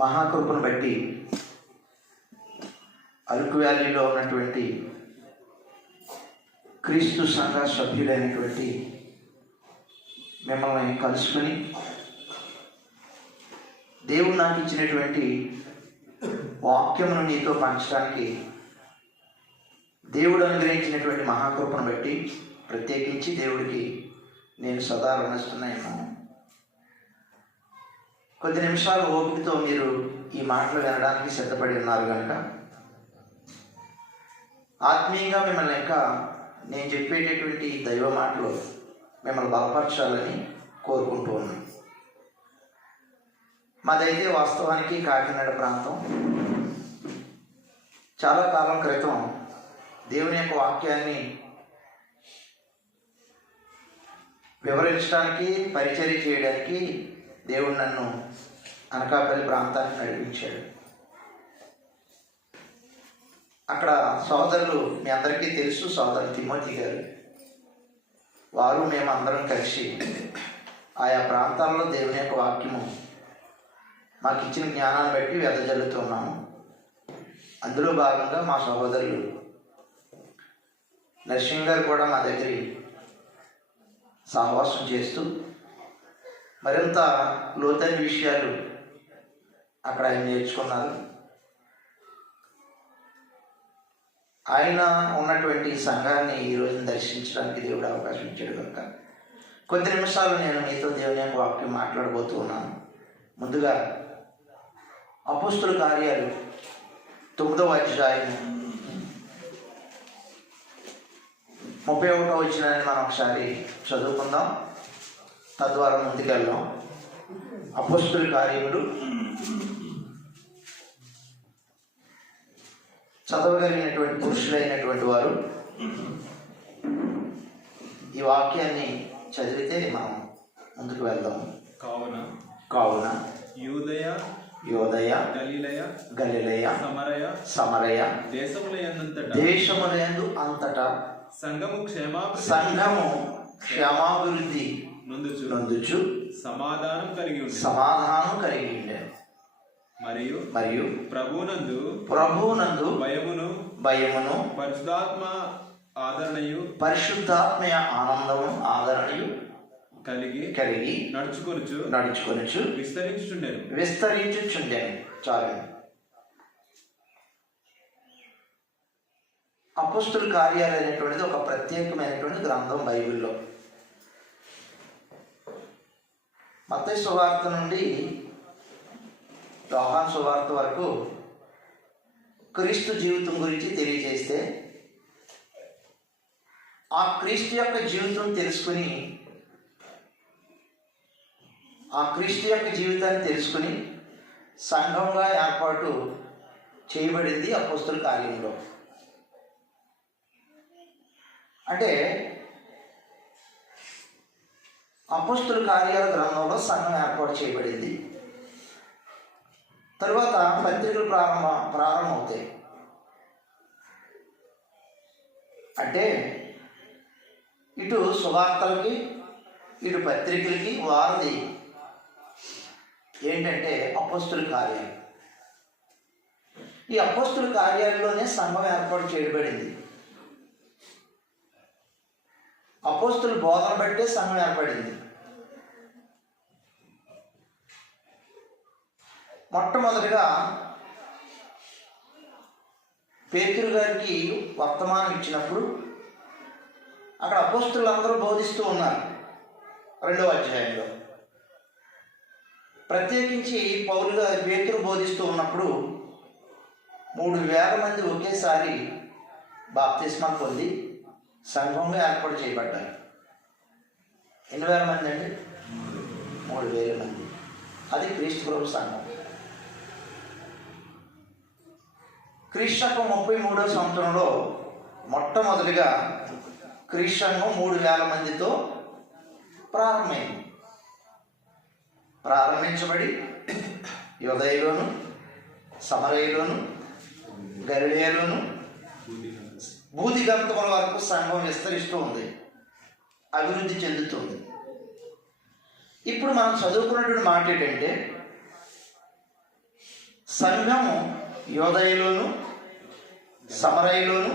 మహాకృపను బట్టి అరకు వ్యాలీలో ఉన్నటువంటి క్రీస్తు సంఘ సభ్యులైనటువంటి మిమ్మల్ని కలుసుకొని దేవుడు నాకు ఇచ్చినటువంటి వాక్యమును నీతో పంచడానికి దేవుడు అనుగ్రహించినటువంటి మహాకృపను బట్టి ప్రత్యేకించి దేవుడికి నేను సదా రుణిస్తున్నాను. కొద్ది నిమిషాలు ఓపికతో మీరు ఈ మాటలు వినడానికి సిద్ధపడి ఉన్నారు కనుక ఆత్మీయంగా మిమ్మల్ని ఇంకా నేను చెప్పేటటువంటి దైవ మాటలు మిమ్మల్ని బలపరచాలని కోరుకుంటూ ఉన్నాను. మాదైతే వాస్తవానికి కాకినాడ ప్రాంతం. చాలా కాలం క్రితం దేవుని యొక్క వాక్యాన్ని వివరించడానికి పరిచర్య చేయడానికి దేవుడు నన్ను అనకాపల్లి ప్రాంతానికి నడిపించాడు. అక్కడ సోదరులు మీ అందరికీ తెలుసు, సోదరులు తిమోతి గారు, వారు మేము అందరం కలిసి ఆయా ప్రాంతాల్లో దేవుని యొక్క వాక్యము మాకు ఇచ్చిన జ్ఞానాన్ని బట్టి వెదజల్లుతున్నాము. అందులో భాగంగా మా సహోదరులు నరసింహ్ గారు కూడా మా దగ్గర సహవాసం చేస్తూ మరింత లోతైన విషయాలు అక్కడ ఆయన నేర్చుకున్నారు. ఆయన ఉన్నటువంటి సంఘాన్ని ఈరోజు దర్శించడానికి దేవుడు అవకాశం ఇచ్చాడు కనుక కొద్ది నిమిషాలు నేను మీతో దేవుని యొక్క వాక్యం మాట్లాడబోతూ ఉన్నాను. ముందుగా అపోస్తుల కార్యాలు 9వ అధ్యాయం 31వ వచనాన్ని మనం ఒకసారి చదువుకుందాం, తద్వారా ముందుకెళ్దాం. అపోస్తుల కార్యములు చదవగలిగినటువంటి పురుషులైనటువంటి వారు ఈ వాక్యాన్ని చదివితే మనం ముందుకు వెళ్దాం. కావున యూదయ గలిలయ సమరయ దేశములందు అంతటా సంఘము క్షేమాభివృద్ధి నొందుచు సమాధానం కలిగి ఉండే మరియు ప్రభునందు భయమును పరిశుద్ధాత్మయ ఆనందము ఆదరణయు కలిగి నడుచుకొనుచు విస్తరించుచుండెను. చాలు. అపోస్తుల కార్యాలు అనేటువంటిది ఒక ప్రత్యేకమైనటువంటి గ్రంథం బైబిల్లో. మత్తయి సువార్త నుండి యోహాను సువార్త వరకు క్రీస్తు జీవితం గురించి తెలియజేస్తే ఆ క్రీస్తు యొక్క జీవితం తెలుసుకుని ఆ క్రీస్తు యొక్క జీవితాన్ని తెలుసుకుని సంఘంగా ఏర్పాటు చేయబడింది అపోస్తుల కార్యంలో. అంటే అపోస్తుల కార్యాల గ్రంథంలో సంఘం ఏర్పాటు చేయబడింది. తరువాత పత్రికలు ప్రారంభమవుతాయి. అంటే ఇటు సువార్తలకి ఇటు పత్రికలకి వారధి ఏంటంటే అపోస్తుల కార్యాలు. ఈ అపోస్తుల కార్యాలలోనే సంఘం ఏర్పాటు చేయబడింది. అపోస్తుల బోధన బట్టే సంఘం ఏర్పడింది. మొట్టమొదటిగా పేతురు గారికి వర్తమానం ఇచ్చినప్పుడు అక్కడ అపోస్తులందరూ బోధిస్తూ ఉన్నారు. 2వ అధ్యాయంలో ప్రత్యేకించి పేతురు బోధిస్తూ ఉన్నప్పుడు 3,000 మంది ఒకేసారి బాప్తిస్మా పొంది సంఘంగా ఏర్పాటు చేయబడ్డారు. ఎన్ని వేల మంది అండి? 3,000 మంది. అది క్రీస్తు ప్రభు సంఘం. క్రీస్తు శకం 33వ సంవత్సరంలో మొట్టమొదటిగా క్రీస్తు సంఘం 3,000 మందితో ప్రారంభించబడి యూదయలోను సమరయలోను గలిలయలోను భూదిగంతముల వరకు సంఘం విస్తరిస్తూ ఉంది, అభివృద్ధి చెందుతుంది. ఇప్పుడు మనం చదువుకున్నటువంటి మాట ఏంటంటే సంఘము యోదయలోను సమరయలోను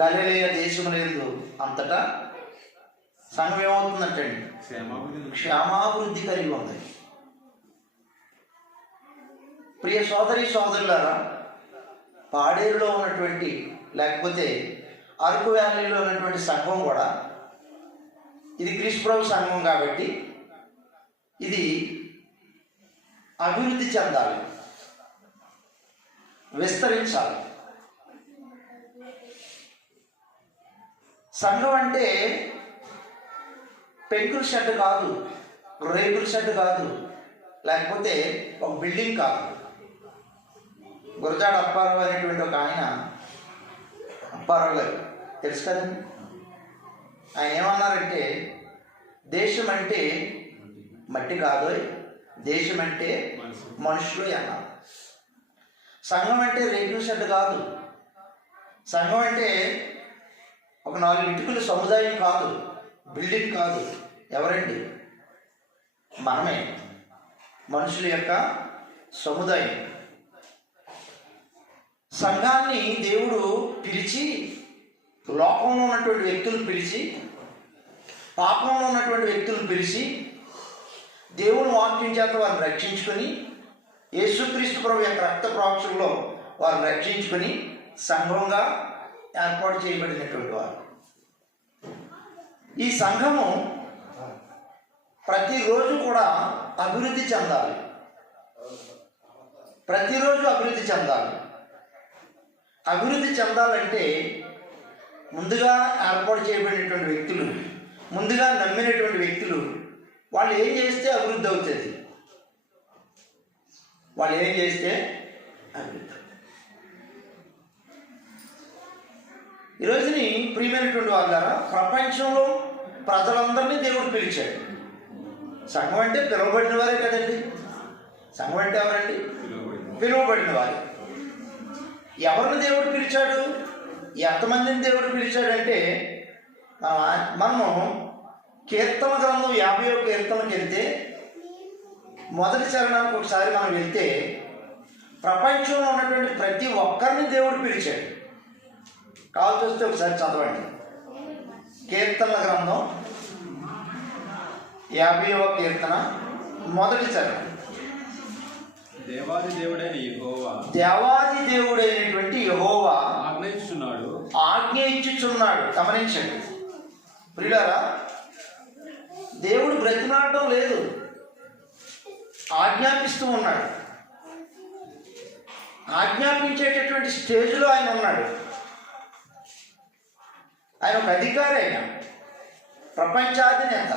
గలిలయ దేశములందు అంతటా సంఘం ఏమవుతుందంటండి? క్షేమాభివృద్ధి కలిగి ఉంది. ప్రియ సోదరి సోదరులారా, పాడేరులో ఉన్నటువంటి లేకపోతే అరకు వ్యాలీలో ఉన్నటువంటి సంఘం కూడా ఇది క్రీస్తు ప్రభు సంఘం కాబట్టి ఇది అభివృద్ధి చెందాలి, విస్తరించాలి. సంఘం అంటే పెంకుల షెడ్ కాదు, రేకుల షెడ్ కాదు, లేకపోతే ఒక బిల్డింగ్ కాదు. గురజాడ అప్పారావు అనేటువంటి ఒక ఆయన, అప్పారావు గారు తెలుసు కదండి, ఆయన ఏమన్నారంటే దేశం అంటే మట్టి కాదు, దేశం అంటే మనుషులు అన్నారు. సంఘం అంటే రేకుల షెడ్ కాదు, సంఘం అంటే ఒక 4 ఇటుకల సముదాయం కాదు, బిల్డింగ్ కాదు. ఎవరండి? మనమే, మనుషుల యొక్క సముదాయం. సంఘాన్ని దేవుడు పిలిచి, లోకంలో ఉన్నటువంటి వ్యక్తులను పిలిచి, పాపంలో ఉన్నటువంటి వ్యక్తులను పిలిచి, దేవుని వాక్యం చేత వారిని రక్షించుకొని, యేసుక్రీస్తు ప్రభు యొక్క రక్త ప్రోక్షంలో వారిని రక్షించుకొని సంఘంగా ఏర్పాటు చేయబడినటువంటి వారు. ఈ సంఘము ప్రతిరోజు కూడా అభివృద్ధి చెందాలి, ప్రతిరోజు అభివృద్ధి చెందాలి. అభివృద్ధి చెందాలంటే ముందుగా ఏర్పాటు చేయబడినటువంటి వ్యక్తులు, ముందుగా నమ్మినటువంటి వ్యక్తులు, వాళ్ళు ఏం చేస్తే అభివృద్ధి అవుతుంది, వాళ్ళు ఏం చేస్తే అభివృద్ధి. ఈరోజుని ప్రియమైనటువంటి వాళ్ళారా, ప్రపంచంలో ప్రజలందరినీ దేవుడు పిలిచాడు. సంఘం అంటే పిలువబడిన వారే కదండి. సంఘం అంటే ఎవరండి? పిలువబడిన వారు. ఎవరిని దేవుడు పిలిచాడు? ఎంతమందిని దేవుడు పిలిచాడంటే, మనము కీర్తన గ్రంథం 50వ కీర్తనకి వెళ్తే, మొదటి చరణానికి ఒకసారి మనం వెళ్తే, ప్రపంచంలో ఉన్నటువంటి ప్రతి ఒక్కరిని దేవుడు పిలిచాడు. కావాల్సి వస్తే ఒకసారి చదవండి. కీర్తనల గ్రంథం 50వ కీర్తన మొదటి చరణం. దేవాది దేవుడైన యెహోవా, దేవాది దేవుడైనటువంటి యెహోవా ఆజ్ఞ ఇచ్చుచున్నాడు. గమనించండి ప్రియులారా, దేవుడు బ్రతిమాడటం లేదు, ఆజ్ఞాపిస్తూ ఉన్నాడు. ఆజ్ఞాపించేటటువంటి స్టేజ్లో ఆయన ఉన్నాడు. ఆయన ఒక అధికారి, ఆయన ప్రపంచాధినేత,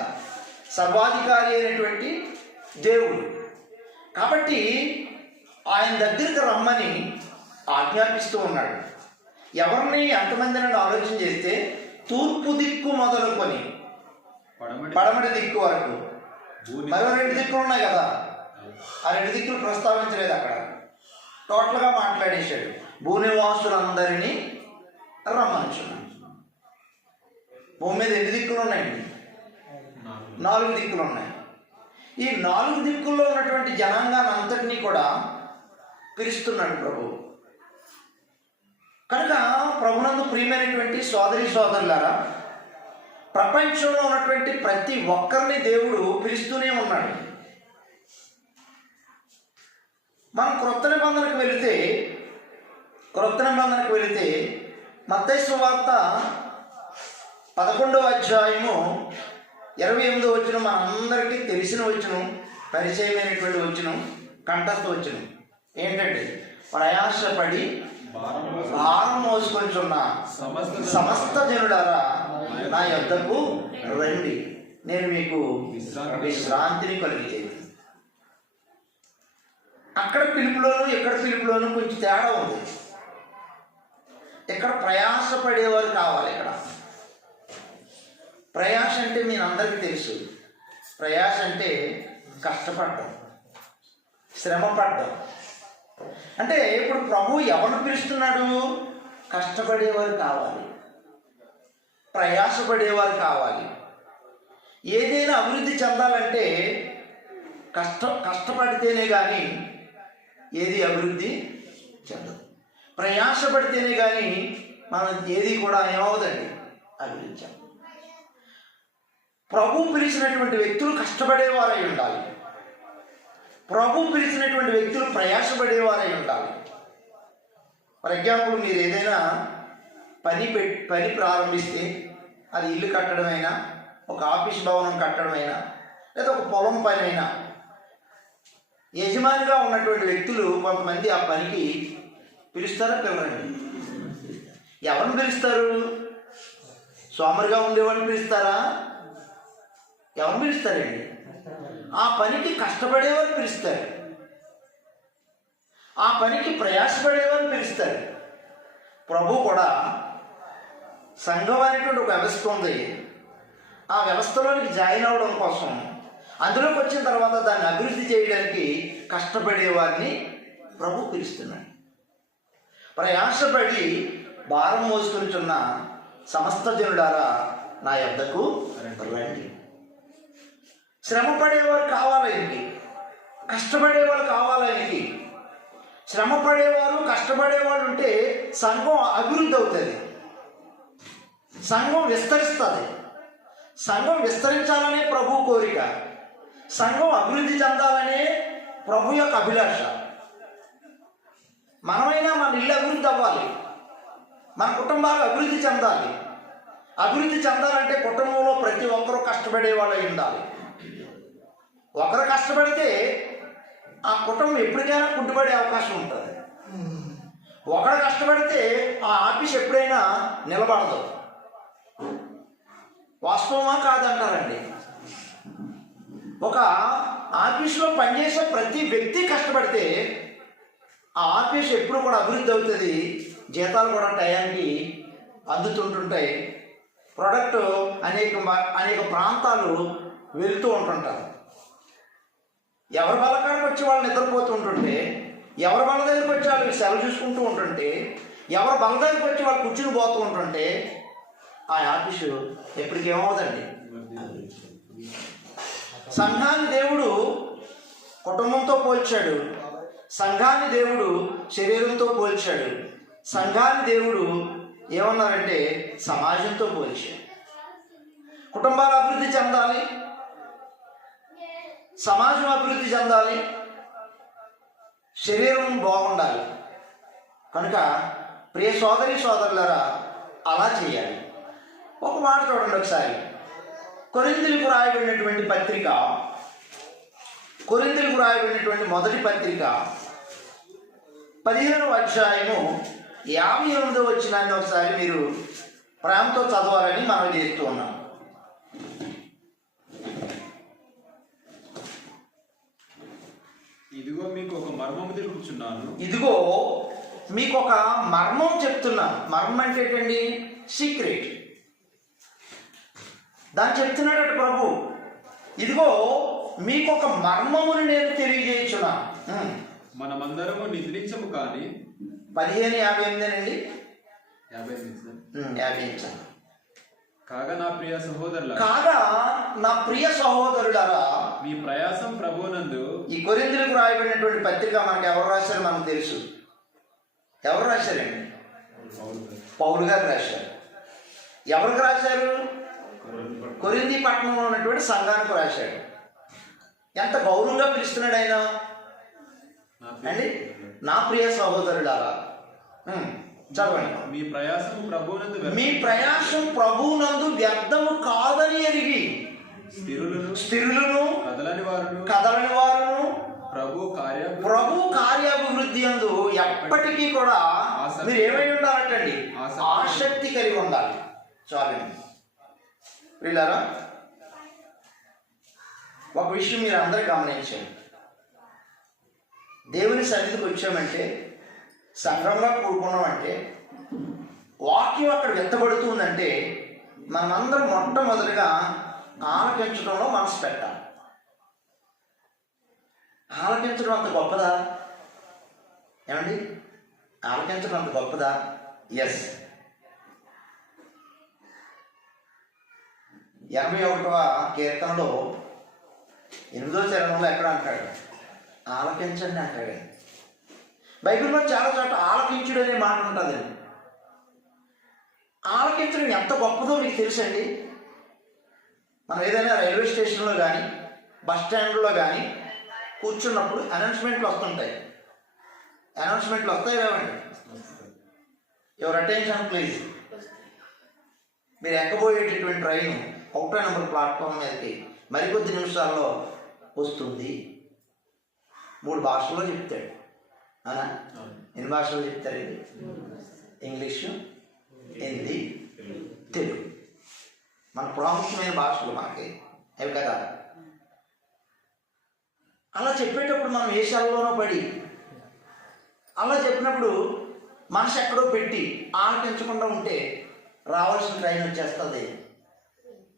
సర్వాధికారి అయినటువంటి దేవుడు. కాబట్టి ఆయన దగ్గరికి రమ్మని ఆజ్ఞాపిస్తూ ఉన్నాడు. ఎవరిని ఎంతమందిని ఆలోచన చేస్తే, తూర్పు దిక్కు మొదలుకొని పడమటి దిక్కు వరకు మరో 2 దిక్కులు ఉన్నాయి కదా, ఆ 2 దిక్కులు ప్రస్తావించలేదు అక్కడ. టోటల్గా మాట్లాడేశాడు. భూనివాసులందరినీ రమ్మనుచున్నాడు. భూమి మీద 8 దిక్కులు ఉన్నాయండి, 4 దిక్కులు ఉన్నాయి. ఈ 4 దిక్కుల్లో ఉన్నటువంటి జనాంగాన్ని అంతటినీ కూడా పిలుస్తున్నాడు ప్రభు. కనుక ప్రభునందు ప్రియమైనటువంటి సోదరి సోదరులారా, ప్రపంచంలో ఉన్నటువంటి ప్రతి ఒక్కరిని దేవుడు పిలుస్తూనే ఉన్నాడు. మనం క్రొత్త నిబంధనకు వెళితే మత్తయి సువార్త 11వ అధ్యాయము 28వ వచనం మనందరికీ తెలిసిన వచనం, పరిచయమైనటువంటి వచనం, కంఠస్థ వచనం. ఏంటంటే, ప్రయాసపడి భారం మోసుకొనిచున్న సమస్త జనులారా నా యొద్దకు రండి, నేను మీకు విశ్రాంతిని కలిగితే. అక్కడ పిలుపులోను ఇక్కడ పిలుపులోను కొంచెం తేడా ఉంది. ఇక్కడ ప్రయాసపడేవారు కావాలి. ఇక్కడ ప్రయాస అంటే మీ అందరికీ తెలుసు. ప్రయాస అంటే కష్టపడడం, శ్రమపడడం. అంటే ఇప్పుడు ప్రభు ఎవరిని పిలుస్తున్నాడు? కష్టపడేవారు కావాలి, ప్రయాసపడేవారు కావాలి. ఏదైనా అభివృద్ధి చెందాలంటే కష్టపడితేనే కానీ ఏది అభివృద్ధి చెందదు. ప్రయాసపడితేనే కానీ మనం ఏది కూడా ఏమవుదండి, అభివృద్ధి చెందదు. ప్రభు పిలిచినటువంటి వ్యక్తులు కష్టపడేవారై ఉండాలి. ప్రభు పిలిచినటువంటి వ్యక్తులు ప్రయాసపడేవారై ఉండాలి. ఫర్ ఎగ్జాంపుల్, మీరు ఏదైనా పని ప్రారంభిస్తే, అది ఇల్లు కట్టడమైనా, ఒక ఆఫీస్ భవనం కట్టడమైనా, లేదా ఒక పొలం పని అయినా, యజమానిగా ఉన్నటువంటి వ్యక్తులు కొంతమంది ఆ పనికి పిలుస్తారా, పిలవండి? ఎవరిని పిలుస్తారు? సోమరిగా ఉండేవాడిని పిలుస్తారా? ఎవరు పిలుస్తారండి? ఆ పనికి కష్టపడేవారు పిలుస్తారు, ఆ పనికి ప్రయాసపడేవారు పిలుస్తారు. ప్రభు కూడా సంఘం అనేటువంటి ఒక వ్యవస్థ ఉంది. ఆ వ్యవస్థలోనికి జాయిన్ అవ్వడం కోసం, అందులోకి వచ్చిన తర్వాత దాన్ని అభివృద్ధి చేయడానికి కష్టపడేవారిని ప్రభు పిలుస్తున్నాడు. ప్రయాసపడి భారం మోసుకుంటున్న సమస్త జనులారా నా యొద్దకు రండి. శ్రమ పడేవారు కావాలనికి, కష్టపడేవారు కావాలనికి. శ్రమ పడేవారు, కష్టపడేవాళ్ళు ఉంటే సంఘం అభివృద్ధి అవుతుంది, సంఘం విస్తరిస్తుంది. సంఘం విస్తరించాలనే ప్రభు కోరిక, సంఘం అభివృద్ధి చెందాలనే ప్రభు యొక్క అభిలాష. మనమైనా మన ఇల్లు అభివృద్ధి అవ్వాలి, మన కుటుంబాలు అభివృద్ధి చెందాలి. అభివృద్ధి చెందాలంటే కుటుంబంలో ప్రతి ఒక్కరూ కష్టపడే వాళ్ళు అయి ఉండాలి. ఒకరు కష్టపడితే ఆ కుటుంబం ఎప్పటికైనా కుంటుపడే అవకాశం ఉంటుంది. ఒకరు కష్టపడితే ఆ ఆఫీస్ ఎప్పుడైనా నిలబడదు. వాస్తవమా కాదంటారండి? ఒక ఆఫీసులో పనిచేసే ప్రతి వ్యక్తి కష్టపడితే ఆ ఆఫీస్ ఎప్పుడు కూడా అభివృద్ధి అవుతుంది. జీతాలు కూడా టయానికి అందుతుంటుంటాయి. ప్రొడక్ట్ అనేక ప్రాంతాలు వెళుతూ ఉంటుంటారు. ఎవరి బలకాడికి వచ్చి వాళ్ళు నిద్రపోతూ ఉంటుంటే, ఎవరి బల దగ్గరికి వచ్చి వాళ్ళు సెలవు చూసుకుంటూ ఉంటుంటే, ఎవరి బల దగ్గరికి వచ్చి వాళ్ళు కూర్చుని పోతూ ఉంటుంటే ఆ ఆఫీసు ఎప్పటికేమవుదండి? సంఘాన్ని దేవుడు కుటుంబంతో పోల్చాడు, సంఘాన్ని దేవుడు శరీరంతో పోల్చాడు, సంఘాన్ని దేవుడు ఏమన్నారంటే సమాజంతో పోల్చాడు. కుటుంబాలు అభివృద్ధి చెందాలి, సమాజం అభివృద్ధి చెందాలి, శరీరం బాగుండాలి. కనుక ప్రియ సోదరి సోదరులారా అలా చేయాలి. ఒక మాట చూడండి ఒకసారి. కొరింథీయులకు రాయబడినటువంటి పత్రిక, కొరింథీయులకు రాయబడినటువంటి మొదటి పత్రిక 15వ అధ్యాయము 58వ వచనాన్ని ఒకసారి మీరు ప్రేమతో చదవాలని మనం చేస్తూ ఉన్నాం. ఇదిగో మీకు ఒక మర్మము తెలుపుచున్నాను. ఇదిగో మీకు ఒక మర్మం చెప్తున్నాను. మర్మం అంటే ఏంటండి? సీక్రెట్. దాన్ని చెప్తున్నాడట ప్రభు. ఇదిగో మీకు ఒక మర్మముని నేను తెలియజేయుచున్నాను. మనమందరము నిద్రించము కానీ 15:58 అండి, 58 కాగా నా ప్రియ సహోదరులారా, కాగా నా ప్రియ సహోదరులారా, మీ ప్రయాసం ప్రభువునందు. ఈ కొరింథీయులకు రాయబడినటువంటి పత్రిక మనకు ఎవరు రాశారు మనకు తెలుసు. ఎవరు రాశారండి? పౌలు గారు రాశారు. ఎవరికి రాశారు? కొరింథీ పట్టణంలో ఉన్నటువంటి సంఘానికి రాశాడు. ఎంత గౌరవంగా పిలుస్తున్నాడు ఆయన అండి. నా ప్రియ సహోదరులారా, చదవండి. మీ ప్రయాసం ప్రభువునందు, మీ ప్రయాసం ప్రభువునందు వ్యర్థము కాదని ఎరిగి స్థిరులను కదలని వారును ప్రభు కార్యాభివృద్ధి అందు ఎప్పటికీ కూడా మీరు ఏమై ఉండాలంటండి? ఆసక్తి కలిగి ఉండాలి. చాలండి వీళ్ళారా, ఒక విషయం మీరు అందరూ గమనించండి. దేవుని సన్నిధికి వచ్చామంటే, సంఘంలో కూడుకున్నామంటే, వాక్యం అక్కడ వెత్తబడుతుందంటే మనమందరం మొట్టమొదటిగా ఆలకించడంలో మనసు పెట్టాలి. ఆలకించడం అంత గొప్పదా ఏమండి? ఆలకించడం అంత గొప్పదా? ఎస్. 81వ కీర్తనలో 8వ చరణంలో ఎక్కడ అంటాడు? ఆలకించండి అంటాడు. బైబిల్లో చాలా చోట్ల ఆలకించుడు అనే మాట ఉంటుందండి. ఆలకించడం ఎంత గొప్పదో మీకు తెలుసండి. మనం ఏదైనా రైల్వే స్టేషన్లో కానీ బస్ స్టాండ్లో కానీ కూర్చున్నప్పుడు అనౌన్స్మెంట్లు వస్తుంటాయి. అనౌన్స్మెంట్లు వస్తాయి రావండి. యువర్ అటెన్షన్ ప్లీజ్, మీరు ఎక్కబోయేటటువంటి ట్రైన్ 1వ నెంబర్ ప్లాట్ఫామ్ మీదకి మరికొద్ది నిమిషాల్లో వస్తుంది. 3 భాషల్లో చెప్తాడు. అవునా? ఎన్ని భాషల్లో చెప్తారు ఇది? ఇంగ్లీషు, హిందీ, తెలుగు. మన ప్రాముఖ్యమైన భాషలు మనకి అవి కదా. అలా చెప్పేటప్పుడు మనం ఏ శాలలోనో పడి అలా చెప్పినప్పుడు మనసు ఎక్కడో పెట్టి ఆలకించకుండా ఉంటే రావాల్సిన ట్రైన్ వచ్చేస్తుంది.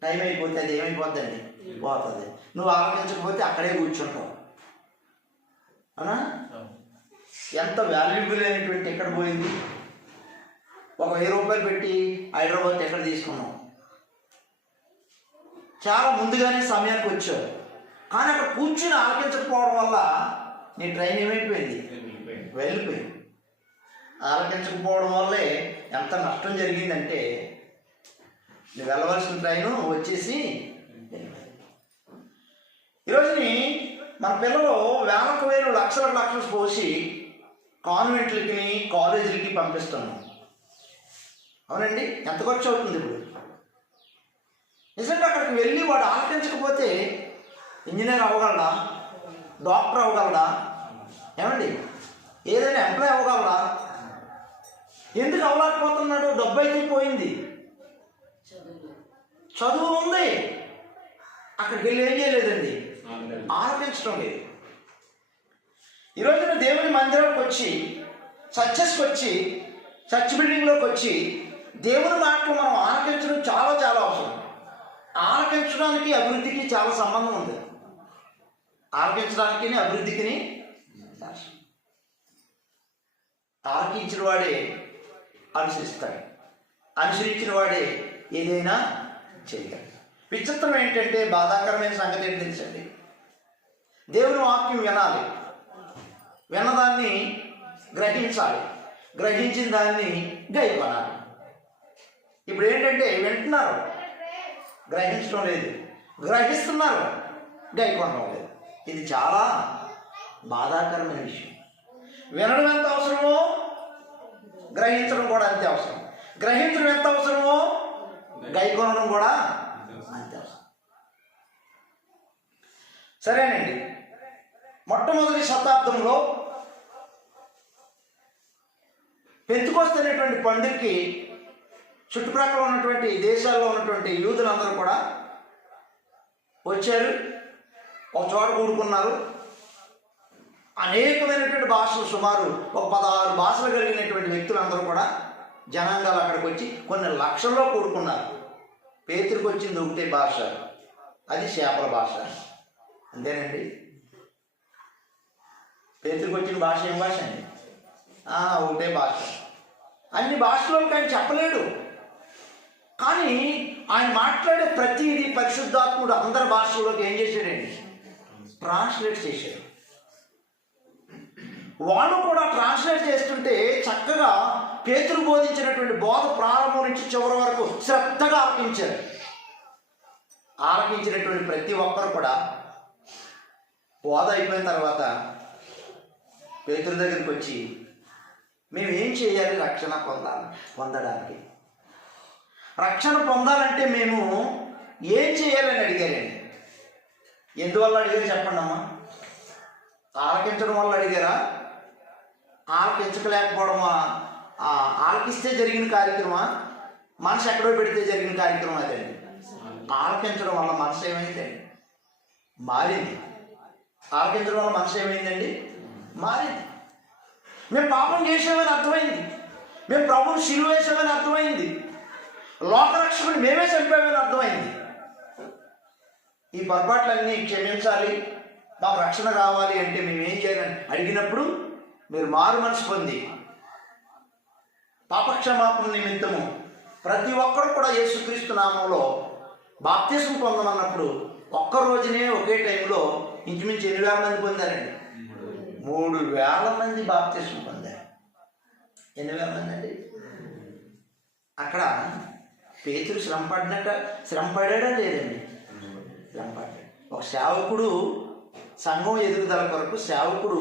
టైం అయిపోతే అది ఏమైపోద్దండి, పోతుంది. నువ్వు ఆలకించకపోతే అక్కడే కూర్చుంటావు. అవునా? ఎంత వాల్యుబుల్ అయినటువంటి టికెట్ పోయింది. ఒక 1000 రూపాయలు పెట్టి హైదరాబాద్ టికెట్ తీసుకున్నాం. చాలా ముందుగానే సమయానికి వచ్చావు, కానీ అక్కడ కూర్చుని ఆలకించకపోవడం వల్ల నీ ట్రైన్ ఏమైపోయింది, వెళ్ళిపోయింది. ఆలకించకపోవడం వల్లే ఎంత నష్టం జరిగిందంటే నువ్వు వెళ్ళవలసిన ట్రైను వచ్చేసి. ఈరోజుని మన పిల్లలు వేలకు వేలు లక్షలకు లక్షలు పోసి కాన్వెంట్లకి కాలేజీలకి పంపిస్తున్నాం. అవునండి, ఎంత ఖర్చు అవుతుంది ఇప్పుడు? నిజంగా అక్కడికి వెళ్ళి వాడు ఆలకించకపోతే ఇంజనీర్ అవ్వగలడా, డాక్టర్ అవ్వగలడా, ఏమండి ఏదైనా ఎంప్లాయ్ అవ్వగలడా? ఎందుకు అవ్వలేకపోతున్నాడు? డబ్బు అయితే పోయింది, చదువు ఉంది, అక్కడికి వెళ్ళి ఏం చేయలేదండి, ఆలకించడం లేదు. ఈరోజున దేవుని మందిరంకి వచ్చి, చర్చెస్కి వచ్చి, చర్చ్ బిల్డింగ్లోకి వచ్చి దేవుని మాటలు మనం ఆలకించడం చాలా చాలా అవసరం. ఆలకించడానికి అభివృద్ధికి చాలా సంబంధం ఉంది. ఆలకించడానికి అభివృద్ధికి ఆలకించిన వాడే అనుసరిస్తాడు, అనుసరించిన వాడే ఏదైనా చేయగలడు. విచిత్రం ఏంటంటే, బాధాకరమైన సంగతి ఏంటి తెలుసండి, దేవుని వాక్యం వినాలి, విన్నదాన్ని గ్రహించాలి, గ్రహించిన దాన్ని గైకొనాలి. ఇప్పుడు ఏంటంటే వింటున్నారు, గ్రహించడం లేదు, గ్రహిస్తున్నారు, గైకొనడం లేదు. ఇది చాలా బాధాకరమైన విషయం. వినడం ఎంత అవసరమో గ్రహించడం కూడా అంతే అవసరం. గ్రహించడం ఎంత అవసరమో గైకొనడం కూడా అంతే అవసరం. సరేనండి, మొట్టమొదటి శతాబ్దంలో పెంతెకొస్తు అనేటువంటి పండుగకి చుట్టుప్రక్కల ఉన్నటువంటి దేశాల్లో ఉన్నటువంటి యూదులందరూ కూడా వచ్చారు, ఒక చోట కూడుకున్నారు. అనేకమైనటువంటి భాషలు, సుమారు ఒక 16 భాషలు కలిగినటువంటి వ్యక్తులందరూ కూడా జనాంగాలు అక్కడికి వచ్చి కొన్ని లక్షల్లో కూడుకున్నారు. పేతురుకు వచ్చింది ఒకటే భాష, అది చేపల భాష. అంతేనండి, పేతురుకు వచ్చిన భాష ఏం భాష అండి? ఒకటే భాష. అన్ని భాషలోకి ఆయన చెప్పలేడు, కానీ ఆయన మాట్లాడే ప్రతిదీ పరిశుద్ధాత్ముడు అందరి భాషల్లోకి ఏం చేశాడండి, ట్రాన్స్లేట్ చేశాడు. వాళ్ళు కూడా ట్రాన్స్లేట్ చేస్తుంటే చక్కగా పేతురు బోధించినటువంటి బోధ ప్రారంభం నుంచి చివరి వరకు శ్రద్ధగా ఆలకించారు. ఆలకించినటువంటి ప్రతి ఒక్కరు కూడా బోధ అయిపోయిన తర్వాత పేతురు దగ్గరికి వచ్చి, మేము ఏం చేయాలి రక్షణ పొందడానికి? రక్షణ పొందాలంటే మేము ఏం చేయాలని అడిగారండి. ఎందువల్ల అడిగారు చెప్పండి అమ్మా? ఆలకించడం వల్ల అడిగారా? ఆలకించలేకపోవడమా? ఆలకిస్తే జరిగిన కార్యక్రమా? మనసు ఎక్కడో పెడితే జరిగిన కార్యక్రమం అదండి. ఆలకించడం వల్ల మనసు ఏమైందండి? మారింది. ఆలకించడం వల్ల మనసు ఏమైందండి? మారింది. మేము పాపం చేసామని అర్థమైంది, మేము ప్రభువుని శిలువ వేసామని అర్థమైంది, లోకరక్షకుని మేమే చంపామని అర్థమైంది. ఈ పొరపాట్లన్నీ క్షమించాలి, మాకు రక్షణ కావాలి అంటే మేము ఏం చేయాలని అడిగినప్పుడు మీరు మారు మనసు పొంది పాపక్షమాపణ నిమిత్తము ప్రతి ఒక్కరు కూడా యేసుక్రీస్తు నామంలో బాప్తిసం పొందమన్నప్పుడు ఒక్క రోజునే ఒకే టైంలో ఇంచుమించు 8,000 మంది పొందారండి. 3,000 మంది బాప్తిసం పొందారు. ఎన్ని వేల మంది అండి? అక్కడ పేతురు శ్రమ పడ్డా లేదండి? శ్రమ పడ్డాడు. ఒక సేవకుడు సంఘం ఎదుగుదల కొరకు సేవకుడు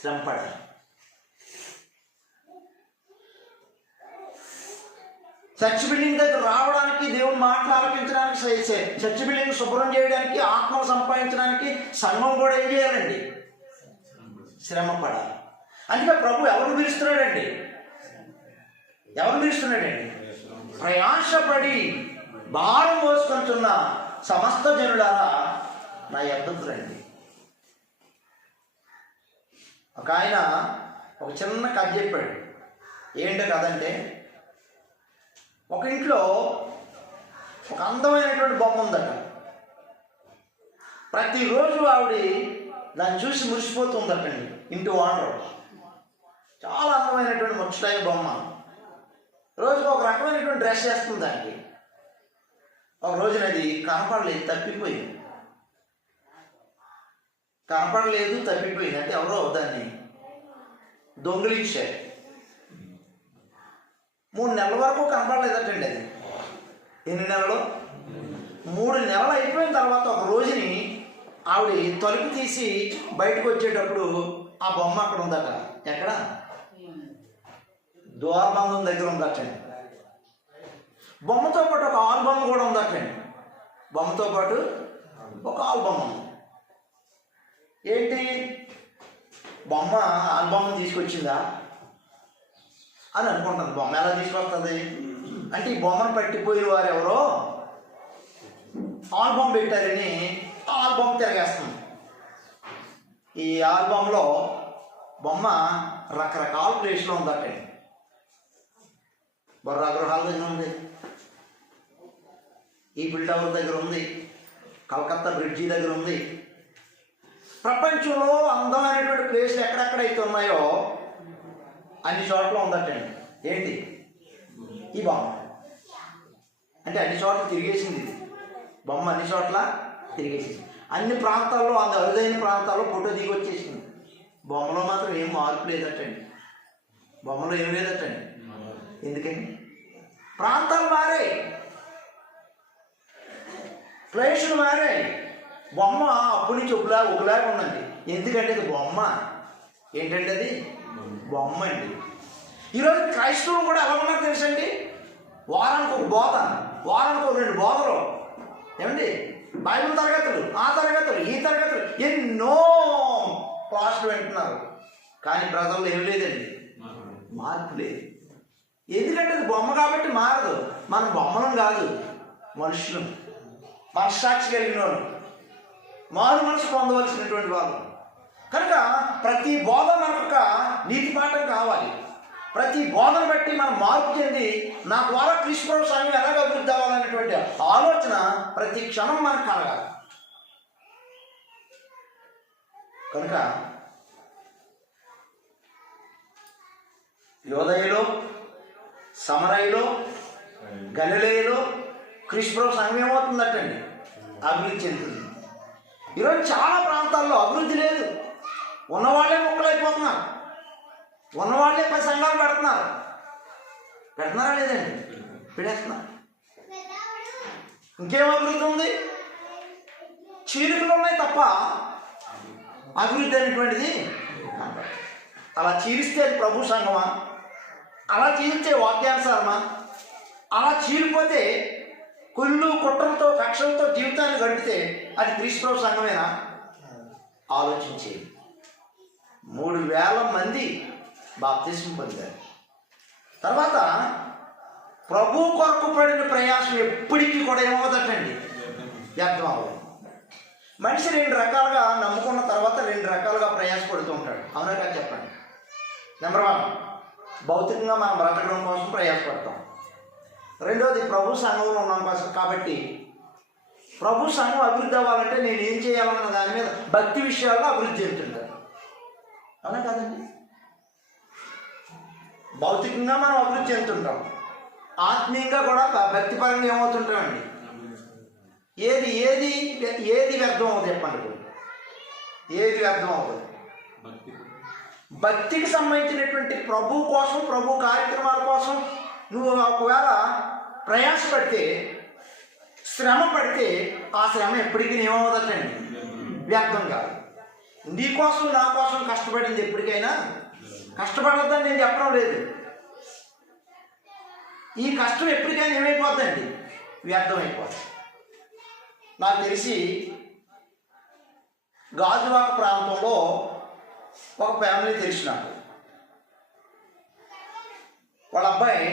శ్రమ పడాలి. చర్చ్ బిల్డింగ్ దగ్గర రావడానికి, దేవుని మాటలు ఆలకించడానికి, చర్చ్ బిల్డింగ్ శుభ్రం చేయడానికి, ఆత్మను సంపాదించడానికి సంఘం కూడా ఏం చేయాలండి? శ్రమ పడాలి. అందుకే ప్రభు ఎవరు పిలుస్తున్నాడండి? ప్రయాసపడి భారం మోసుకుంటున్న సమస్త జనులారా నా యొద్దకు రండి. ఒక ఆయన ఒక చిన్న కథ చెప్పాడు. ఏంటో కదంటే, ఒక ఇంట్లో ఒక అందమైనటువంటి బొమ్మ ఉందట. ప్రతిరోజు ఆవిడ దాన్ని చూసి మురిసిపోతుందటండి. ఇంటి ఓనరు చాలా అందమైనటువంటి ముచ్చటైన బొమ్మ. రోజుకు ఒక రకమైనటువంటి డ్రెస్ వేస్తుంది దానికి. ఒక రోజున అది కనపడలేదు, తప్పిపోయింది. అంటే ఎవరో దాన్ని దొంగిలించారు. 3 నెలల వరకు కనపడలేదటండి. అది ఎన్ని నెలలు? 3 నెలలు అయిపోయిన తర్వాత ఒక రోజుని ఆవిడ తలుపు తీసి బయటకు వచ్చేటప్పుడు ఆ బొమ్మ అక్కడ ఉందట. ఎక్కడ? ద్వారబంధం దగ్గర ఉందటండి. బొమ్మతో పాటు ఒక ఆల్బమ్ కూడా ఉందటండి. ఏంటి? బొమ్మ ఆల్బమ్ తీసుకొచ్చిందా అని అనుకుంటుంది. బొమ్మ ఎలా తీసుకొస్తుంది అంటే, ఈ బొమ్మను పట్టిపోయిన వారు ఎవరో ఆల్బమ్ పెట్టారని ఆల్బమ్ తిరగేస్తుంది. ఈ ఆల్బంలో బొమ్మ రకరకాల ప్లేస్లో ఉందటండి. బొర్రా గృహాల దగ్గర ఉంది, ఈఫిల్ టవర్ దగ్గర ఉంది, కలకత్తా బ్రిడ్జి దగ్గర ఉంది. ప్రపంచంలో అందమైనటువంటి ప్లేస్లు ఎక్కడెక్కడైతే ఉన్నాయో అన్ని చోట్ల ఉందటండి. ఏంటి? ఈ బొమ్మ అంటే అన్ని చోట్ల తిరిగేసింది. బొమ్మ అన్ని చోట్ల తిరిగేసింది. అన్ని ప్రాంతాల్లో, అంత అరుదైన ప్రాంతాల్లో ఫోటో దిగి వచ్చేసింది. బొమ్మలో మాత్రం ఏం మార్పు లేదటండి. ఎందుకని? ప్రాంతాలు మారాయి, ప్లేసులు మారాయి. బొమ్మ అప్పటి నుంచి ఒకలాగా ఉందండి. ఎందుకంటే అది బొమ్మ. ఏంటంటే అది బొమ్మ అండి. ఈరోజు క్రైస్తవులు కూడా ఎలా ఉన్నారు తెలుసండి? వారానికి ఒక బోధ, వారానికి ఒక 2 బోధలు, ఏమండి, బైబిల్ తరగతులు, ఆ తరగతులు, ఈ తరగతులు, ఎన్నో క్లాసులు వింటున్నారు. కానీ ప్రజల్లో ఏం లేదండి, మార్పు లేదు. ఎందుకంటే అది బొమ్మ కాబట్టి మారదు. మనం బొమ్మలం కాదు, మనుషులు, మనస్సాక్షి కలిగిన వాళ్ళు, మారు మనసు పొందవలసినటువంటి వాళ్ళు. కనుక ప్రతి బోధ మనకు ఒక నీతి పాఠం కావాలి. ప్రతి బోధను బట్టి మనం మార్పు చెంది నా ద్వారా క్రీస్తు సంఘం ఎలాగ అభివృద్ధి అవ్వాలనేటువంటి ఆలోచన ప్రతి క్షణం మనకు కలగాలి. కనుక యోదయలో, సమరయలో, గలిలయలో క్రీస్తు సంఘం ఏమవుతుందటండి? అభివృద్ధి చెందుతుంది. ఈరోజు చాలా ప్రాంతాల్లో అభివృద్ధి లేదు. ఉన్నవాళ్ళే ముక్కలైపోతున్నారు. ఉన్నవాళ్ళే 10 సంఘాలు పెడుతున్నారా లేదండి? పెడేస్తున్నారు. ఇంకేం అభివృద్ధి ఉంది? చీలికలు ఉన్నాయి తప్ప అభివృద్ధి అనేటువంటిది. అలా చీలిస్తే అది ప్రభు సంఘమా? అలా చీల్చే వాక్యానుసారమా? అలా చీలిపోతే కుళ్ళు కుట్రలతో కక్షలతో జీవితాన్ని గడిపితే అది క్రీస్తు సంఘమేనా? ఆలోచించేది. 3,000 మంది బాప్తిస్మం పొందారు. తర్వాత ప్రభు కొరకు పడిన ప్రయాసం ఎప్పటికీ కూడా ఏమవుతుందండి? వ్యర్థం అవ్వదు. మనిషి 2 రకాలుగా నమ్ముకున్న తర్వాత 2 రకాలుగా ప్రయాసపడుతూ ఉంటాడు. అవునా కాదు చెప్పండి? నెంబర్ 1, భౌతికంగా మనం బ్రతకడం కోసం ప్రయాసపడతాం. రెండోది ప్రభు సంఘంలో ఉన్నాం కోసం. కాబట్టి ప్రభు సంఘం అభివృద్ధి అవ్వాలంటే నేను ఏం చేయాలన్న దాని మీద భక్తి విషయాల్లో అభివృద్ధి చెందుతుంటాను. అవునా కాదండి? భౌతికంగా మనం అభివృద్ధి చెందుతుంటాం, ఆత్మీయంగా కూడా భక్తిపరంగా ఏమవుతుంటామండి? ఏది ఏది ఏది వ్యర్థం అవుతుంది చెప్పండి? ఏది వ్యర్థం అవుతుంది? భక్తికి సంబంధించినటువంటి ప్రభు కోసం, ప్రభు కార్యక్రమాల కోసం నువ్వు ఒకవేళ ప్రయాసపడితే, శ్రమ పడితే, ఆ శ్రమ ఎప్పటికీ ఏమవుతుందండి? వ్యర్థం కాదు. నీ కోసం నా కోసం కష్టపడింది ఎప్పటికైనా కష్టపడద్దని నేను చెప్పడం లేదు. ఈ కష్టం ఎప్పటికైనా ఏమైపోద్దండి? వ్యర్థమైపోతుంది. నాకు తెలిసి గాజువాక ప్రాంతంలో ఒక ఫ్యామిలీ తెలిసి నాకు, వాళ్ళ అబ్బాయి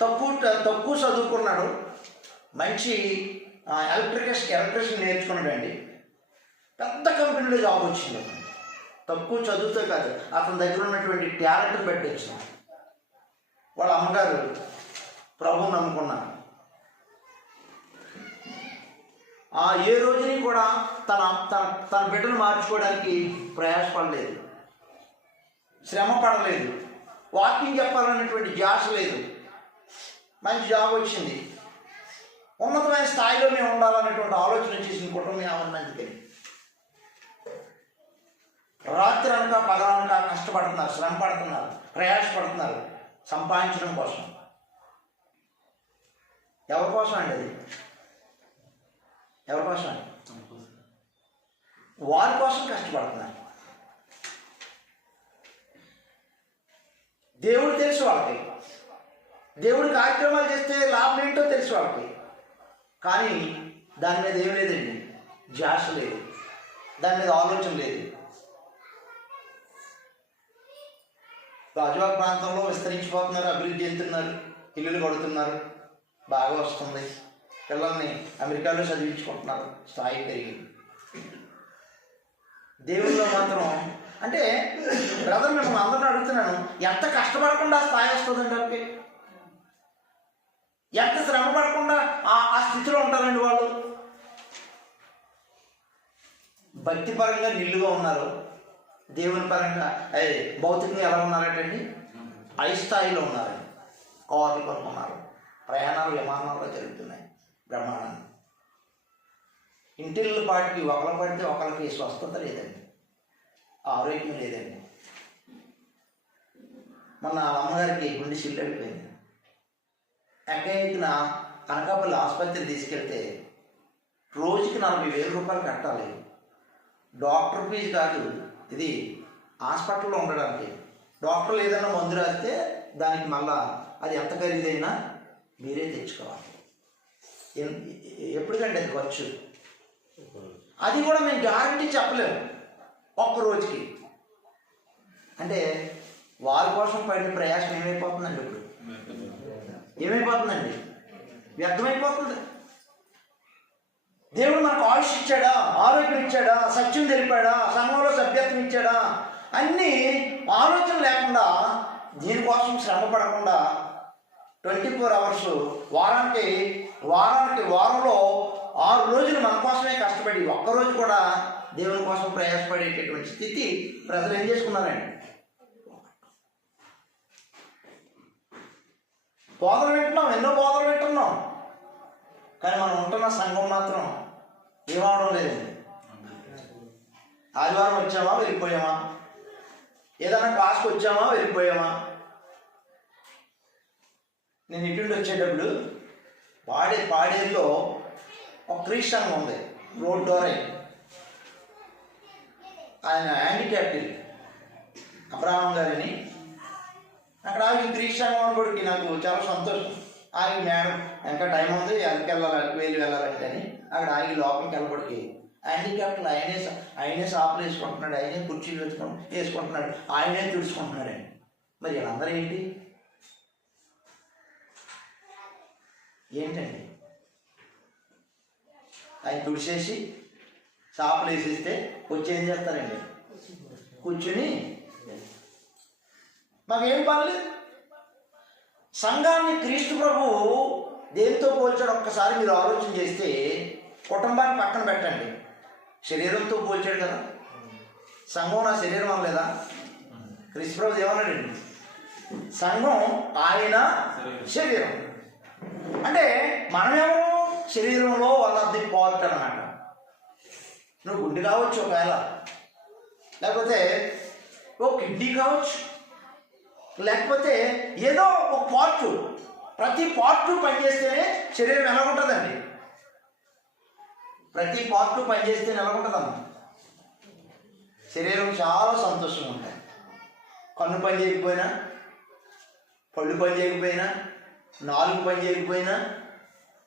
తక్కువ చదువుకున్నాడు, మంచి ఎలక్ట్రిషియన్ నేర్చుకున్నాడు అండి. పెద్ద కంపెనీలో జాబ్ వచ్చింది. తక్కువ చదువుతో కాదు, అతని దగ్గర ఉన్నటువంటి టాలెంట్ని బట్టి వచ్చింది. వాళ్ళ అమ్మగారు ప్రభువుని నమ్ముకున్నారు. ఏ రోజుని కూడా తన తన తన బిడ్డను మార్చుకోవడానికి ప్రయాసపడలేదు, శ్రమ పడలేదు, వాకింగ్ చెప్పాలన్నటువంటి ధ్యాస లేదు. మంచి జాబ్ వచ్చింది, ఉన్నతమైన స్థాయిలో మేము ఉండాలనేటువంటి ఆలోచన చేసిన కుటుంబం ఏమన్నా. అందుకని రాత్రి అనక పగలనక కష్టపడుతున్నారు, శ్రమ పడుతున్నారు, ప్రయాసపడుతున్నారు సంపాదించడం కోసం. ఎవరి కోసం అండి అది? ఎవరి కోసం అండి? వారి కోసం కష్టపడుతున్నారు. దేవుడు తెలుసు వాళ్ళకి, దేవుడి కార్యక్రమాలు చేస్తే లాభం ఏంటో తెలుసు వాళ్ళకి. కానీ దాని మీద ఏం లేదండి, ధ్యాస లేదు, దాని మీద ఆలోచన లేదు. గాజువాక ప్రాంతంలో విస్తరించిపోతున్నారు, అభివృద్ధి చెందుతున్నారు, ఇల్లులు కడుతున్నారు, బాగా వస్తుంది, పిల్లల్ని అమెరికాలో చదివించుకుంటున్నారు, స్థాయి పెరిగింది. దేవుల్లో మాత్రం అంటే బ్రదర్ మిమ్మల్ని అందరిని అడుగుతున్నాను, ఎంత కష్టపడకుండా స్థాయి వస్తుందండి వాళ్ళకి? ఎంత శ్రమ పడకుండా ఆ స్థితిలో ఉంటారండి వాళ్ళు? భక్తిపరంగా నిల్లుగా ఉన్నారు, దేవుని పరంగా భౌతికంగా ఎలా ఉన్నారటండి? హై స్థాయిలో ఉన్నారు, కార్లు కొనుక్కున్నారు, ప్రయాణాలు విమానాల్లో జరుగుతున్నాయి బ్రహ్మాండంగా. ఇంటిళ్ళ పాటికి ఒకరు పడితే ఒకరికి స్వస్థత లేదండి, ఆరోగ్యం లేదండి. మొన్న అమ్మగారికి గుండె చిల్లు అయిపోయింది. ఎక్కడికిన అనకాపల్లి ఆసుపత్రి తీసుకెళ్తే రోజుకి 40,000 రూపాయలు కట్టాలి. డాక్టర్ ఫీజు కాదు ఇది, హాస్పిటల్లో ఉండడానికి. డాక్టర్లు ఏదైనా మందు రాస్తే దానికి మళ్ళా అది ఎంత ఖరీదైనా మీరే తెచ్చుకోవాలి. ఎప్పటికంటే అది ఖర్చు. అది కూడా మేము గ్యారంటీ చెప్పలేము ఒక్క రోజుకి. అంటే వారి కోసం పడిన ప్రయాసం ఏమైపోతుందండి? ఇప్పుడు ఏమైపోతుందండి? వ్యర్థమైపోతుంది. దేవుడు మనకు ఆయుష్ ఇచ్చాడా, ఆరోగ్యం ఇచ్చాడా, సత్యం తెలిపాడా, సంఘంలో సభ్యత్వం ఇచ్చాడా, అన్నీ ఆలోచన లేకుండా, దీనికోసం శ్రమ పడకుండా 24 అవర్స్ వారంలో 6 రోజులు మన కోసమే కష్టపడి ఒక్కరోజు కూడా దేవుని కోసం ప్రయాసపడేటటువంటి స్థితి ప్రజలు ఏం చేసుకున్నారండి? బోధలు వింటున్నాం, ఎన్నో బోధలు వింటున్నాం, కానీ మనం ఉంటున్న సంఘం మాత్రం ఏమవడం లేదండి. ఆదివారం వచ్చామా వెళ్ళిపోయామా, ఏదైనా క్లాస్కి వచ్చామా వెళ్ళిపోయామా. నేను ఇటుండి వచ్చేటప్పుడు పాడేరులో ఒక క్రీస్తు సంఘం ఉంది, రోడ్ డోర్. ఆయన హ్యాండిక్యాప్డ్ అబ్రహాం గారిని అక్కడ ఆగి క్రీస్తు సంఘం అనుకోడికి నాకు చాలా సంతోషం. ఆగి మేడం ఇంకా టైం ఉంది, వెళ్ళాలి వెళ్ళాలంటే అని అక్కడ ఆగి లోపలికి వెళ్ళబడికి హ్యాండిక్యాప్డ్ ఆయనే షాపులు వేసుకుంటున్నాడు, ఆయనే కుర్చీలు వేసుకుంటున్నాడు, ఆయనే తుడుచుకుంటున్నాడండి. మరి వీళ్ళందరూ ఏంటండి? ఆయన తుడిచేసి షాపులు వేసేస్తే వచ్చి ఏం చేస్తారండి? కూర్చుని మాకేం పర్లేదు. సంఘాన్ని క్రీస్తు ప్రభువు దేంతో పోల్చాడు ఒక్కసారి మీరు ఆలోచన చేస్తే, కుటుంబాన్ని పక్కన పెట్టండి, శరీరంతో పోల్చాడు కదా. సంఘం నా శరీరం అనలేదా? క్రీస్తు ప్రభు ఏమన్నాడండి? సంఘం ఆయన శరీరం. అంటే మనమేమో శరీరంలో వాళ్ళది పార్ట్ అన్నమాట. నువ్వు గుండె కావచ్చు ఒకవేళ, లేకపోతే ఓ కిడ్నీ కావచ్చు, లేకపోతే ఏదో ఒక పార్ట్, ప్రతి పార్ట్ పనిచేస్తేనే శరీరం ఎలా ఉంటుందండి? ప్రతి పార్ట్ పనిచేస్తేనే ఎలా ఉంటుందమ్మా? శరీరం చాలా సంతోషంగా ఉంటుంది. కన్ను పని చేయకపోయినా, పళ్ళు పని చేయకపోయినా, నాలుగు పని చేయకపోయినా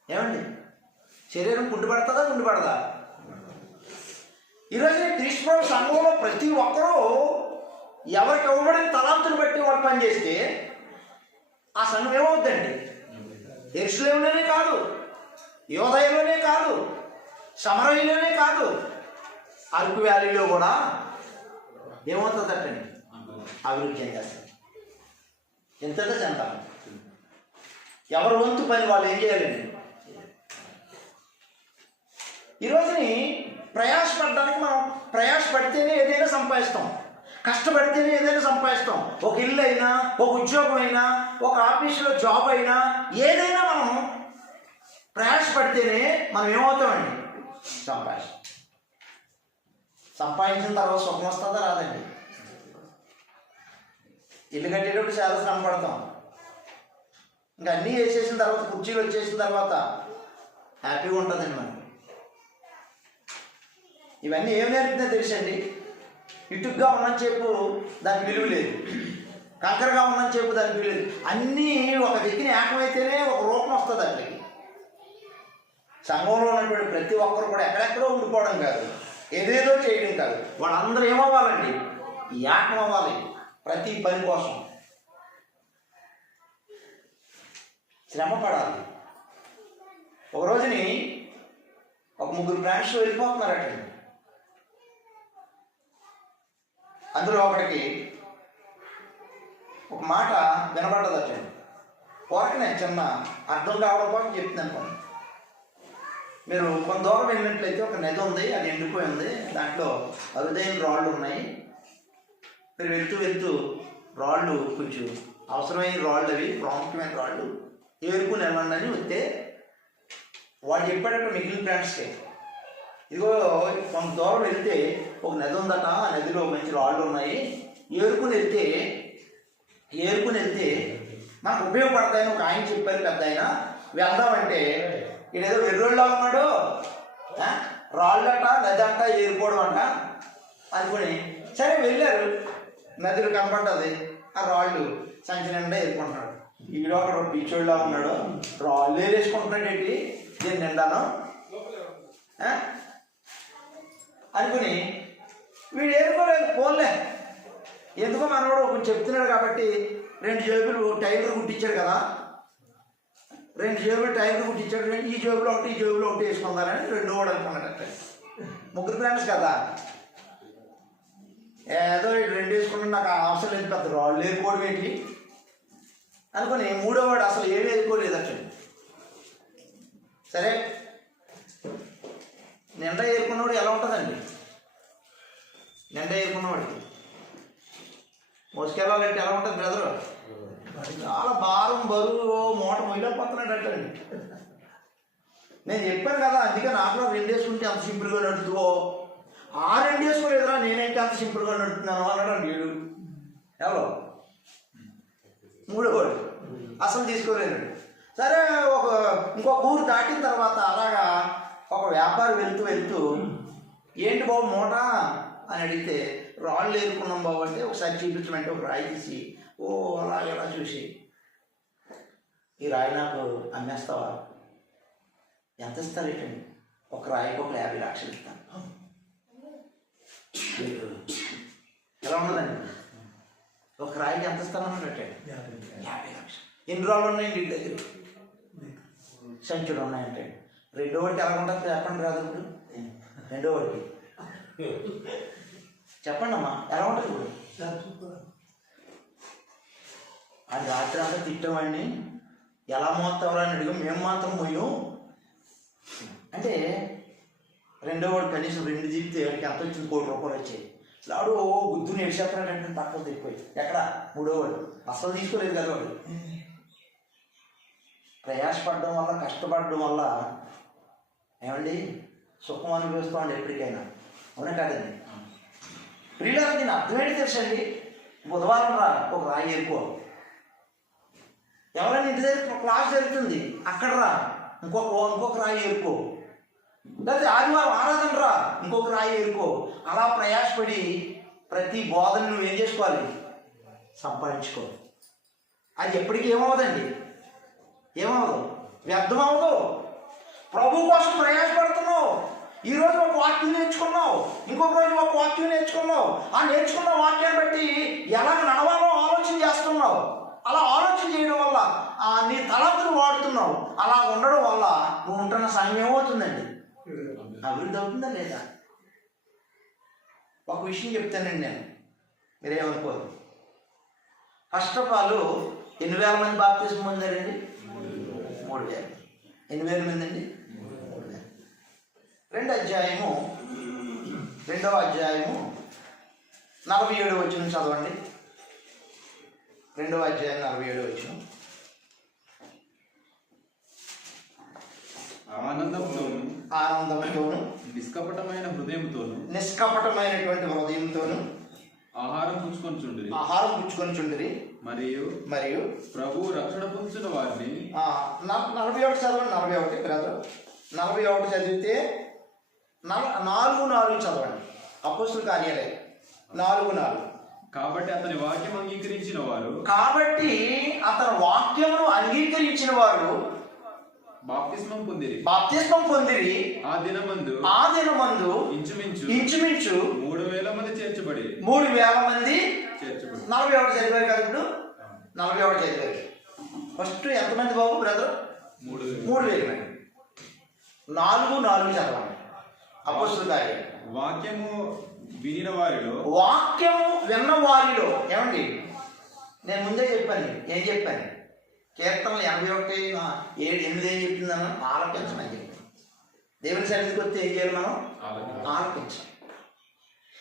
ఏమండి శరీరం గుండుపడుతుందా? గుండుపడదా? ఈరోజు క్రీస్తు సంఘంలో ప్రతి ఒక్కరూ ఎవరికి ఇవ్వబడిన తలాంతులు బట్టి వాళ్ళు పనిచేస్తే ఆ సంఘం ఏమవుద్దండి? యెరూషలేములోనే కాదు, యోదయలోనే కాదు, సమరయలోనే కాదు, అరకు వ్యాలీలో కూడా ఏమవుతుందటండి? అభివృద్ధి చెందేస్తారు. ఎంతగా చెందాలి? ఎవరి వంతు పని వాళ్ళు ఏం చేయాలండి? ఈరోజుని ప్రయాసపడడానికి మనం ప్రయాసపడితేనే ఏదైనా సంపాదిస్తాం, కష్టపడితేనే ఏదైనా సంపాదిస్తాం. ఒక ఇల్లు అయినా, ఒక ఉద్యోగం అయినా, ఒక ఆఫీసులో జాబ్ అయినా, ఏదైనా మనం ప్రయాసపడితేనే మనం ఏమవుతామండి? సంపాదించిన తర్వాత సుఖం వస్తుందా? రాదండి. ఇల్లు కట్టేటప్పుడు చాలా శ్రమ పడతాం, ఇంకా అన్నీ వేసేసిన తర్వాత, కుర్చీలు వచ్చేసిన తర్వాత హ్యాపీగా ఉంటుందండి మనం. ఇవన్నీ ఏం నేర్పుతుందో తెలుసండి? ఇటుగ్గా ఉన్నని చెప్పు దానికి విలువ లేదు, కంకరగా ఉన్నని చెప్పు దానికి విలువ లేదు. అన్నీ ఒక దిక్కున ఏకమైతేనే ఒక రూపం వస్తుంది అక్కడికి. సంఘంలో ఉన్నటువంటి ప్రతి ఒక్కరు కూడా ఎక్కడెక్కడో ఉండిపోవడం కాదు, ఏదేదో చేయడం కాదు, వాళ్ళందరూ ఏమవ్వాలండి? ఏకం అవ్వాలి ప్రతి పని కోసం. శ్రమ పడాలి. ఒక రోజుని ఒక ముగ్గురు ఫ్రెండ్స్ వెళ్ళిపోతున్నారటండి. అందులో ఒకటికి ఒక మాట వినబడ్డదటండి. కోరకనే చిన్న అర్థం కావడం కోసం చెప్తున్నాను కొన్ని. మీరు కొంత దూరం వెళ్ళినట్లయితే ఒక నది ఉంది, అది ఎండిపోయి ఉంది, దాంట్లో అరుదైన రాళ్ళు ఉన్నాయి. మీరు వెళ్తూ వెళ్తూ రాళ్ళు కొంచెం అవసరమైన రాళ్ళు, అవి ప్రాముఖ్యమైన రాళ్ళు ఏరుకుని వెళ్ళండి అని వస్తే వాడు చెప్పాడట మిగిలిన ఫ్రెండ్స్కి, ఇదిగో కొంత దూరం వెళ్తే ఒక నది ఉందట, ఆ నదిలో మంచి రాళ్ళు ఉన్నాయి, ఏరుకుని వెళ్తే నాకు ఉపయోగపడతాయని ఒక ఆయన చెప్పారు. పెద్ద ఆయన వెళ్దామంటే ఈడేదో వెర్రోళ్ళ ఉన్నాడు, రాళ్ళట నది అంట ఏరుకోవడం అంట అనుకుని సరే వెళ్ళారు. నదిలో కనపడ్డది, ఆ రాళ్ళు సంచి నిండా ఏరుకుంటున్నాడు. ఈడో అక్కడ పిచ్చోళ్ళ ఉన్నాడు, రాళ్ళు ఏరేసుకుంటున్నాడు ఏంటి దీన్ని నిండాను అనుకుని వీడు ఏరుకోలేదు. పోన్లే, ఎందుకో మనవాడు కొంచెం చెప్తున్నాడు కాబట్టి 2 జేబులు టైర్లు కుట్టించాడు కదా, 2 జేబులు టైర్లు కుట్టించాడు, ఈ జేబులో ఒకటి ఈ జేబులో ఒకటి వేసుకుందారని 2 కూడా అనుకున్నాడట. ముగ్గురు ఫ్రెండ్స్ కదా, ఏదో 2 వేసుకున్నాడు, నాకు అవసరం లేదు, పెద్ద రాళ్ళు ఏరుకోవడం ఏంటి అనుకుని 3వ వాడు అసలు ఏమీ ఏరుకోలేదట. సరే, నిండా ఏరుకున్నవాడు ఎలా ఉంటుందండి? నిండా ఏరుకున్నవాడికి మోసుకెళ్ళాలంటే ఎలా ఉంటుంది బ్రదరు? చాలా భారం, బరువు, మూట మొయ్యలేకపోతున్నాడు అంటండి. నేను చెప్పాను కదా, అందుకే నాకు 2 వేసుకుంటే అంత సింపుల్గా నడుతుందో, ఆ 2 వేసుకోలేదురా నేనేంటి అంత సింపుల్గా నడుతున్నాను అన్నాడు వీడు. ఎవరో 3వ వాడు అసలు తీసుకోలేడు. సరే, ఇంకొక ఊరు దాటిన తర్వాత అలాగా ఒక వ్యాపారి వెళ్తూ ఏంటి బాబు మూట అని అడిగితే, రాళ్ళు ఏరుకున్నాం బాబు అంటే ఒకసారి చూపించమంటే ఒక రాయి తీసి ఓ అలా ఎలా చూసి, ఈ రాయి నాకు అమ్మేస్తావా? ఎంత ఇస్తారు ఏంటండి? ఒక రాయికి ఒక 50 లక్షలు ఇస్తాను. ఎలా ఉన్నదండి? ఒక రాయికి ఎంత ఇస్తానన్నట్టే 50 లక్షలు. ఎన్ని రాళ్ళు ఉన్నాయండి ఇంటి దగ్గర? సంచులు ఉన్నాయంటే 2వ వాడికి ఎలా ఉంటుంది చెప్పండి రాదు? ఇప్పుడు 2వ వాడికి చెప్పండి అమ్మా ఎలా ఉంటుంది ఇప్పుడు? అది రాత్రి అంతా తిట్టేవాడిని, ఎలా మోస్తావరా అని అడిగా, మేము మాత్రం మొయ్యం అంటే 2వ వాడు కనీసం 2 తిప్పితే వాడికి ఎంత వచ్చింది? 1 కోటి రూపాయలు వచ్చాయి. లాడు గుద్దుని ఎడిసేస్తున్నాడంటే పక్కన తిప్పిపోయి. ఎక్కడ 3వ వాడు అసలు తీసుకోలేదు కదా వాడు. ప్రయాసపడడం వల్ల, కష్టపడడం వల్ల ఏమండి సుఖం అనుభవిస్తామండి ఎప్పటికైనా, అవునా కాదండి? ప్రియులారా, దీని అర్థమేంటి తెలుసండి? బుధవారం రా, ఒక రాయి ఏరుకో. ఎవరైనా ఇంటి దగ్గర క్లాస్ జరుగుతుంది, అక్కడ రా, ఇంకొక రాయి ఏరుకో. లేకపోతే ఆదివారం ఆరాధన రా, ఇంకొక రాయి ఏరుకో. అలా ప్రయాసపడి ప్రతి బోధన నువ్వు ఏం చేసుకోవాలి? సంపాదించుకో. అది ఎప్పటికీ ఏమవుదండి? ఏమవదు, వ్యర్థం అవ్వదు. ప్రభు కోసం ప్రయాసపడుతున్నావు. ఈరోజు ఒక వాక్యం నేర్చుకున్నావు, ఇంకొక రోజు ఒక వాక్యం నేర్చుకున్నావు. ఆ నేర్చుకున్న వాక్యాన్ని బట్టి ఎలా నడవాలో ఆలోచన చేస్తున్నావు. అలా ఆలోచన చేయడం వల్ల నీ తలంతులు వాడుతున్నావు. అలా ఉండడం వల్ల నువ్వు ఉంటున్న సమయం ఏమవుతుందండి? అభివృద్ధి అవుతుందా లేదా? ఒక విషయం చెప్తానండి నేను, మీరేమనుకోరు. ఫస్ట్ ఆఫ్ ఆల్ 8,000 మంది బాప్తిజం పొందారండి? 3,000. 8,000 మంది అండి? 3,000. రెండవ అధ్యాయము 47 వచనం చదవండి. 2వ అధ్యాయం 47 వచనం. ఆనందంతోను నిష్కపటమైనటువంటి హృదయంతోను ఆహారం పుచ్చుకొని చుండిరి. మరియు ప్రభు రక్షణ పొందుతున్న వారిని 41 చదవండి. 41 బ్రదర్, 41 చదివితే 4 చదవండి. అపోస్తుల కార్యాలయం 4. కాబట్టి అతని వాక్యం అంగీకరించిన వారు బాప్తిస్మం పొందిరి. ఆ దినమందు ఇంచుమించు 3,000 మంది చేర్చబడి 41 చదివారు కదా ఇప్పుడు? 41 చదివారు. ఫస్ట్ ఎంతమంది బాబు బ్రదర్? 3,000 మంది. 4 చదవండి. అపోస్తుల కార్యాలయం. వాక్యము విన్న వారిలో ఏమండి? నేను ముందే చెప్పాను. ఏం చెప్పాను? కీర్తనలు 81:8 ఏం చెప్తుందన్న? ఆలకించమని చెప్పాను. దేవుని సన్నిధికి వస్తే ఏం చేయాలి మనం? ఆలకించాం.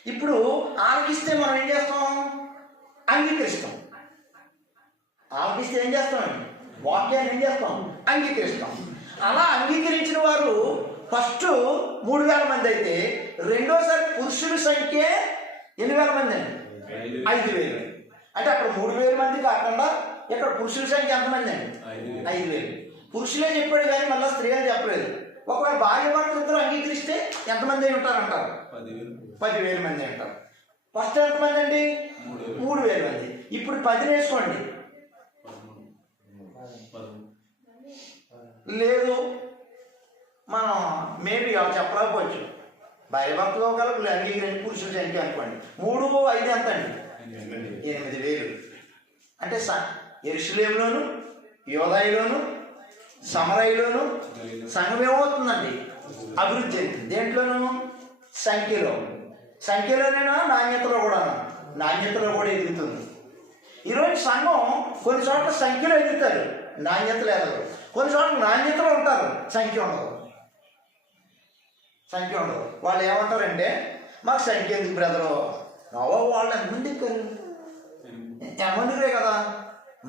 ఇప్పుడు ఆలకిస్తే మనం ఏం చేస్తాం? అంగీకరిస్తాం. ఆలకిస్తే ఏం చేస్తామండి? వాక్యాన్ని ఏం చేస్తాం? అంగీకరిస్తాం. అలా అంగీకరించిన వారు ఫస్ట్ 3,000 మంది అయితే, రెండోసారి పురుషుల సంఖ్య 8,000 మంది అండి? 5,000. అంటే అక్కడ 3,000 మంది కాకుండా ఇక్కడ పురుషుల సంఖ్య ఎంతమంది అండి? 5,000. పురుషులే చెప్పాడు కానీ మళ్ళీ స్త్రీ అని చెప్పలేదు. ఒకవేళ భార్య భర్తలు ఇద్దరు అంగీకరిస్తే ఎంతమంది అయి ఉంటారంటారు? 10,000 మంది అంటారు. ఫస్ట్ ఎంతమంది అండి? 3,000 మంది. ఇప్పుడు 10 వేసుకోండి. లేదు, మనం మేబీ చెప్పలేకపోవచ్చు. భార్య భర్తలో కలుపు అంగీకరించి పురుషుల సంఖ్య అనుకోండి. 3, 5 ఎంత అండి? 8,000. అంటే యెరూషలేములోను, యోదాయిలోను, సమరయలోను సంఘం ఏమవుతుందండి? అభివృద్ధి చెందుతుంది. దేంట్లోనూ? సంఖ్యలోనేనా? నాణ్యతలో కూడా ఎదుగుతుంది. ఈరోజు సంఘం కొన్ని చోట్ల సంఖ్యలో ఎదుగుతారు, నాణ్యతలు ఎదగదు. కొన్ని చోట్ల నాణ్యతలో ఉంటారు, సంఖ్య ఉండదు. వాళ్ళు ఏమంటారంటే, మాకు సంఖ్య ఎందుకు బ్రదరు? వాళ్ళు ఎంతమంది ఎక్కారు? 8 కదా,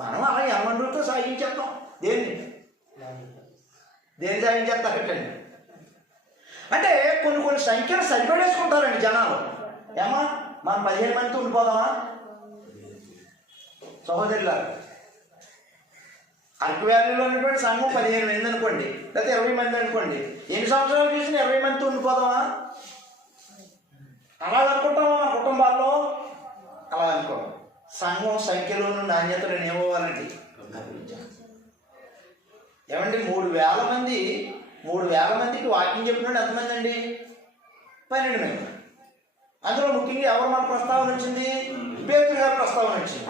మనం అలా 8 సాగించేద్దాం. దేన్ని సాగించేస్తారండి? అంటే కొన్ని సంఖ్యలు సరిపడేసుకుంటారండి జనాలు. ఏమా మనం 15 మందితో ఉండిపోదామా? సహోదరులారు, అరకు వ్యాలీలో ఉన్నటువంటి సంఘం 15 మంది అనుకోండి, లేకపోతే 20 మంది అనుకోండి. ఎన్ని సంవత్సరాలు చూసినా 20 మందితో ఉండిపోదామా? అలా అనుకుంటామా? మన కుటుంబాల్లో అలా అనుకో. సంఘం సంఖ్యలోను నాణ్యతలను ఏమవ్వాలండి? ఏమండి? 3,000 మందికి వాక్యం చెప్పినట్టు ఎంతమంది అండి? 12 మంది. అందులో ముఖ్యంగా ఎవరు మన ప్రస్తావన వచ్చింది? పేతురు గారి ప్రస్తావన వచ్చింది.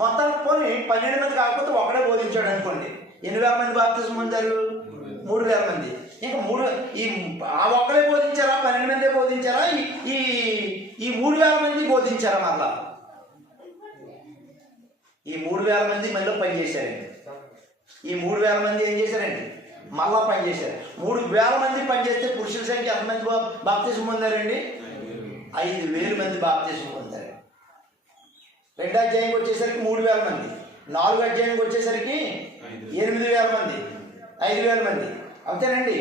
మొత్తం పోనీ 12 మంది కాకపోతే ఒకడే బోధించాడు అనుకోండి. 8,000 మంది బాప్తిజం పొందారు? 3,000 మంది. ఇంకా ఒక్కడే బోధించారా? 12 మందే బోధించారా? ఈ 3,000 మంది బోధించారా? మళ్ళా ఈ 3,000 మంది మళ్ళీ పనిచేశారండి. ఈ 3,000 మంది ఏం చేశారండి? మళ్ళా పనిచేశారు. 3,000 మంది పనిచేస్తే పురుషుల సంఖ్య ఎంతమంది బాప్తిజం పొందారండి? 5,000 మంది బాప్తిజం పొందారు. 2వ అధ్యాయంకి వచ్చేసరికి 3,000 మంది. 4వ అధ్యాయంకి వచ్చేసరికి 8,000 మంది, 5,000 మంది. అంతేనండి.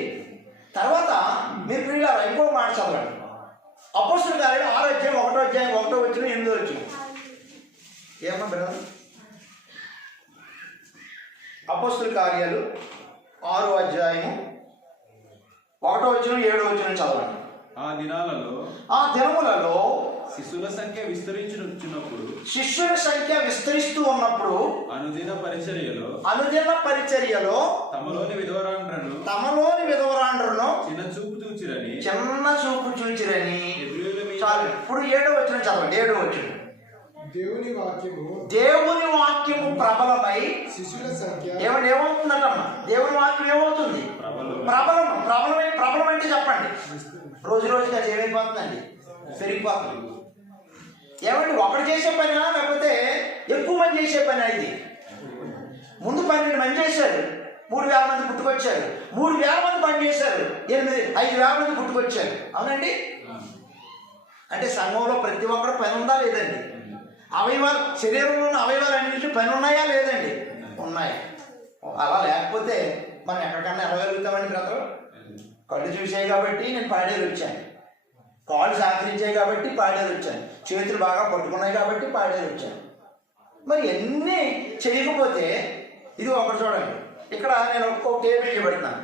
తర్వాత మీరు ప్రియులారా ఇంకో మాట చదవండి. అపోస్తలుల కార్యాలు 6వ అధ్యాయం 1వ అధ్యాయం 1వ వచనం 8వ వచనం. ఏమన్నా బ్రదర్? అపోస్తుల కార్యాలు 6వ అధ్యాయము 1వ వచనం 7వ వచనం చదవండి. ఆ దినములలో శిష్యుల సంఖ్య విస్తరిస్తూ ఉన్నప్పుడు అనుదిన పరిచర్యలో తమలోని విధవరాండ్రును చిన్న చూపు చూచిరని. చాలు, ఇప్పుడు 7వ వచనం చదవండి. 7వ వచనం. దేవుని వాక్యము ప్రబలమై శిష్యుల సంఖ్య ఏమవుతుందటమ్మా? దేవుని వాక్యం ఏమవుతుంది? ప్రబలం అంటే చెప్పండి. రోజు రోజుగా ఏమైపోతుందండి? పెరిగిపోతుంది. ఏమండి, ఒకటి చేసే పని లేకపోతే ఎక్కువ మంది చేసే పని? ఇది ముందు 12 మంది చేశారు, 3000 మంది పుట్టుకొచ్చారు. 3000 మంది పని చేశారు, 5,000 మంది పుట్టుకొచ్చారు. అవునండి? అంటే సంఘంలో ప్రతి ఒక్కరు పని ఉందా లేదండి? అవయవాలు, శరీరంలో ఉన్న అవయవాలు అన్నింటిలో పని ఉన్నాయా లేదండి? ఉన్నాయి. అలా లేకపోతే మనం ఎక్కడికన్నా వెళ్ళగలుగుతామండి బ్రదరు? కళ్ళు చూసాయి కాబట్టి నేను పాడేరు వచ్చాను, కాళ్ళు సహకరించాయి కాబట్టి పాడేరు వచ్చాను, చేతులు బాగా పట్టుకున్నాయి కాబట్టి పాడేరు వచ్చాను. మరి ఎన్ని చేయకపోతే ఇది ఒకటి చూడండి. ఇక్కడ నేను ఒక్కొక్క టేబుల్ ఇవ్వబడుతున్నాను.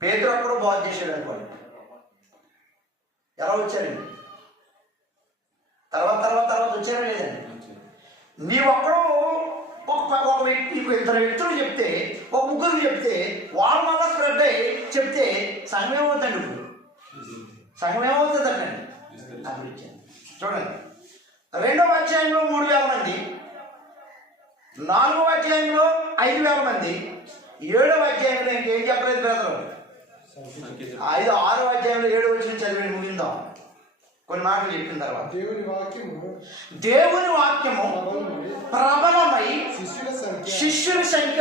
పేదరు ఒక్కడు బాగు చేశాడు అనుకోండి, ఎలా వచ్చారండి? తర్వాత వచ్చారా లేదండి? నీ ఒక్కడు ఒక వ్యక్తి, 2 వ్యక్తులు చెప్తే, ఒక 3 చెప్తే, వాళ్ళు మళ్ళా స్ప్రెడ్ అయ్యి చెప్తే సంఘం ఏమవుతుందండి? ఇప్పుడు సంఘం ఏమవుతుంది అక్కడి అభివృద్ధి. చూడండి, 2వ అధ్యాయంలో 3,000 మంది, 4వ అధ్యాయంలో 5,000 మంది, 7వ అధ్యాయంలో ఇంకేం చెప్పలేదు బ్రదరు. 6వ అధ్యాయంలో 7వ వచనం చదివి ముగిందాం. కొన్ని మాటలు చెప్పిన తర్వాత దేవుని వాక్యము ప్రబలమై శిష్యుల సంఖ్య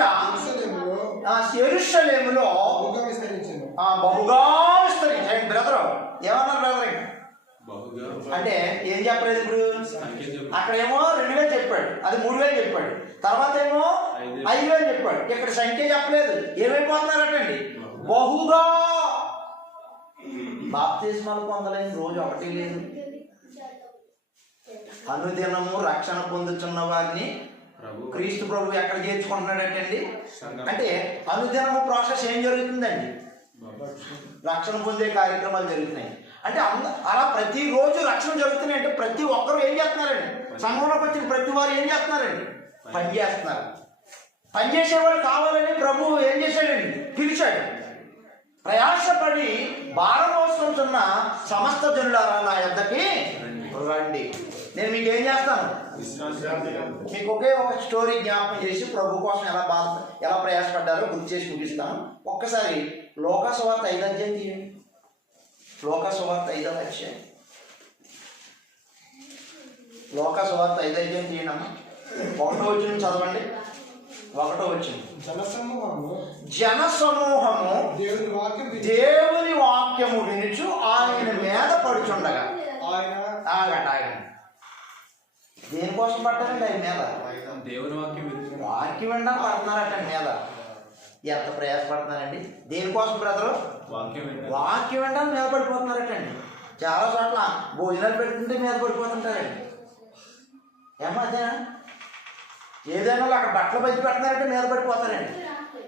యెరూషలేములో బహుగా విస్తరించాడు. బ్రదరు ఏమన్నారు బ్రదర్? అంటే ఏం చెప్పలేదు ఇప్పుడు? అక్కడేమో 2,000 చెప్పాడు, అది 3,000 చెప్పాడు, తర్వాత ఏమో 5,000 చెప్పాడు. ఇక్కడ సంఖ్య చెప్పలేదు. ఏమైపోతున్నారటండి? బహుగా. బాప్తిస్మాలు పొందలేని రోజు ఒకటి లేదు. అనుదినము రక్షణ పొందుతున్న వారిని క్రీస్తు ప్రభు ఎక్కడ చేర్చుకుంటున్నాడంటండి? అంటే అనుదినము ప్రాసెస్ ఏం జరుగుతుందండి? రక్షణ పొందే కార్యక్రమాలు జరుగుతున్నాయి. అంటే అలా ప్రతిరోజు రక్షణ జరుగుతున్నాయి. అంటే ప్రతి ఒక్కరు ఏం చేస్తున్నారండి? సంఘంలోకి వచ్చిన ప్రతి వారు ఏం చేస్తున్నారండి? పని చేస్తున్నారు. పనిచేసేవాడు కావాలని ప్రభువు ఏం చేశాడండి? పిలిచాడు. ప్రయాసపడి భారం మోసుకుంటున్న సమస్త జనులారా నా యొద్దకి రండి, నేను మీకు ఏం చేస్తాను? మీకు ఒకే ఒక స్టోరీ జ్ఞాపకం చేసి ప్రభు కోసం ఎలా ప్రయాసపడ్డారో గుర్తు చేసి ముగిస్తాను. ఒక్కసారి లోకసువార్త 5వ అధ్యాయం తీయండి. లోకసువార్త 5వ అధ్యాయం. లోకసువార్త 5వ అధ్యాయం తీయండి అమ్మా. 1వ వచనం చదవండి. 1వ వచనం. జనసమూహము దేవుని వాక్యము వినుచు ఆయన మీద పడుచుండగా. ఆగండి. దేనికోసం పడ్డారండి ఆయన మీద? వాక్యం వినడం పడుతున్నారట మీద. ఎంత ప్రయాసపడుతున్నారండి? దేనికోసం బ్రదరు? వాక్యం వినడం మీద పడిపోతున్నారటండి. చాలా చోట్ల భోజనాలు పెడుతుంటే మీద పడిపోతుంటారండి. ఏమో అదేనా? ఏదైనా అక్కడ బట్టలు బయట పెడుతున్నారంటే మీద పడిపోతారండి.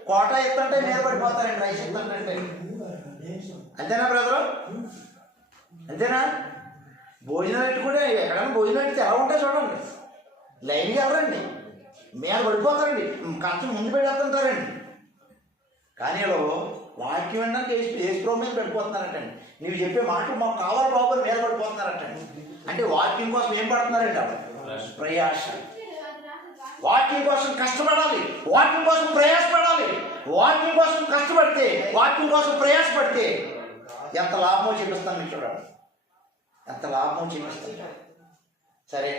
కోట ఎత్తుంటే మీద పడిపోతారండి. రైస్ ఎత్తుంటే. అంతేనా బ్రదరు? అంతేనా? భోజనాలు పెట్టుకుంటే ఎక్కడైనా భోజనం పెడితే ఎలా ఉంటాయి చూడండి. లైన్కి వెళ్ళరండి, మీద పడిపోతారండి. కంచం ముందు పెడుతుంటారండి. కానీ వాక్యం వినడానికి ఏసుప్రభు మీద పడిపోతున్నారటండి. నీవు చెప్పే మాటలు మాకు కావాలి బాబు మీద పడిపోతున్నారటండి. అంటే వాక్యం కోసం ఏం పడుతున్నారండి? అప్పుడు ప్రయాస. వాక్యం కోసం కష్టపడాలి, వాక్యం కోసం ప్రయాసపడాలి. వాక్యం కోసం కష్టపడితే, వాక్యం కోసం ప్రయాసపడితే ఎంత లాభమో చూపిస్తాను మీకు. చూడండి ఎంత లాభమో చూపిస్తాను. సరే,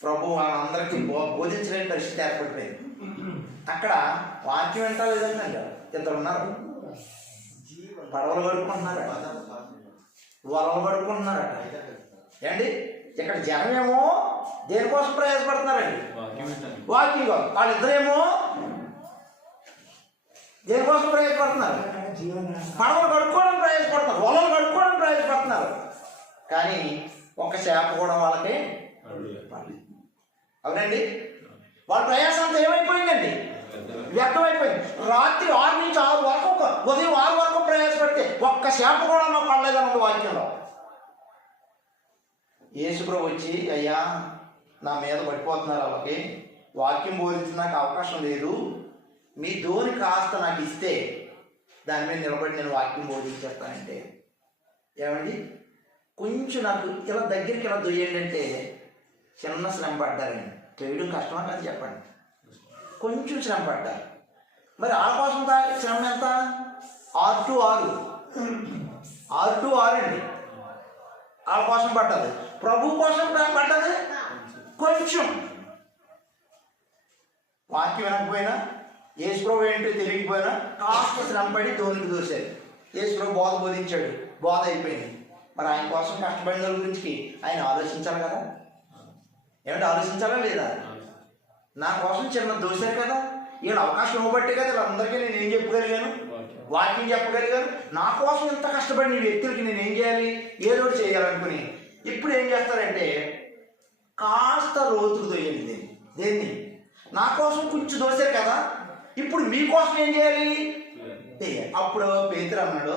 ప్రభు వాళ్ళందరికీ బోధించలేని పరిస్థితి ఏర్పడిపోయింది. అక్కడ వాక్యం వింటా లేదండి. 2 ఉన్నారు. పడవలు పడుకుంటున్నారట, వలలు పడుకుంటున్నారట. ఏండి ఇక్కడ జనమేమో దేనికోసం ప్రయాసపడుతున్నారండి? వాక్యం కోసం. వాళ్ళిద్దరేమో దేనికోసం ప్రయాసపడుతున్నారు? పడవలు కడుక్కోవడం ప్రయాసపడుతున్నారు, వలలు కడుక్కోవడం ప్రయాసపడుతున్నారు. కానీ ఒక్క చేప కూడా వాళ్ళకి పడలేదు. అవునండి, వాళ్ళ ప్రయాసం అంతా ఏమైపోయిందండి? వ్యక్తమైపోయింది. రాత్రి 6 నుంచి 6 వరకు, ఉదయం 6 వరకు ప్రయాసపడితే ఒక్క చేప కూడా మాకు పడలేదన్నది వాక్యంలో. యేసుప్రభు వచ్చి, అయ్యా నా మీద పడిపోతున్నారు, వాళ్ళకి వాక్యం బోధించడానికి అవకాశం లేదు, మీ ధోని కాస్త నాకు ఇస్తే దాని మీద నిలబడి నేను వాక్యం బోధించేస్తానంటే, ఏమండి కొంచెం నాకు ఇలా దగ్గరికి ఇలా దొయ్యండి అంటే చిన్న శ్రమ పడ్డారండి. తొయ్యడం కష్టమా కాదు చెప్పండి, కొంచెం శ్రమ పడ్డారు. మరి వాళ్ళ కోసం శ్రమ ఎంత? 6 to 6 అండి. వాళ్ళ కోసం పడ్డది, ప్రభు కోసం పడ్డది కొంచెం. వాక్యం వినకపోయినా, యేసుప్రభు ఏంటో తెలియకపోయినా కాస్త శ్రమపడి ధోనికి దూశారు. యేసుప్రభు బోధ బోధించాడు, బోధ అయిపోయింది. మరి ఆయన కోసం కష్టపడిన గురించి ఆయన ఆలోచించాలి కదా. ఏమంటే ఆలోచించాలా లేదా? నా కోసం చిన్న దోశారు కదా, ఈయన అవకాశం ఇవ్వబట్టే కదా వీళ్ళందరికీ నేను ఏం చెప్పగలిగాను, వాక్యం చెప్పగలిగాను. నా కోసం ఇంత కష్టపడిన వ్యక్తులకి నేను ఏం చేయాలి, ఏదో ఒకటి చేయాలనుకుని ఇప్పుడు ఏం చేస్తారంటే కాస్త లోతుకు దొయ్యండి. దేన్ని? నా కోసం కొంచెం దోశారు కదా, ఇప్పుడు మీకోసం ఏం చేయాలి? అప్పుడు పేతురు అన్నాడు,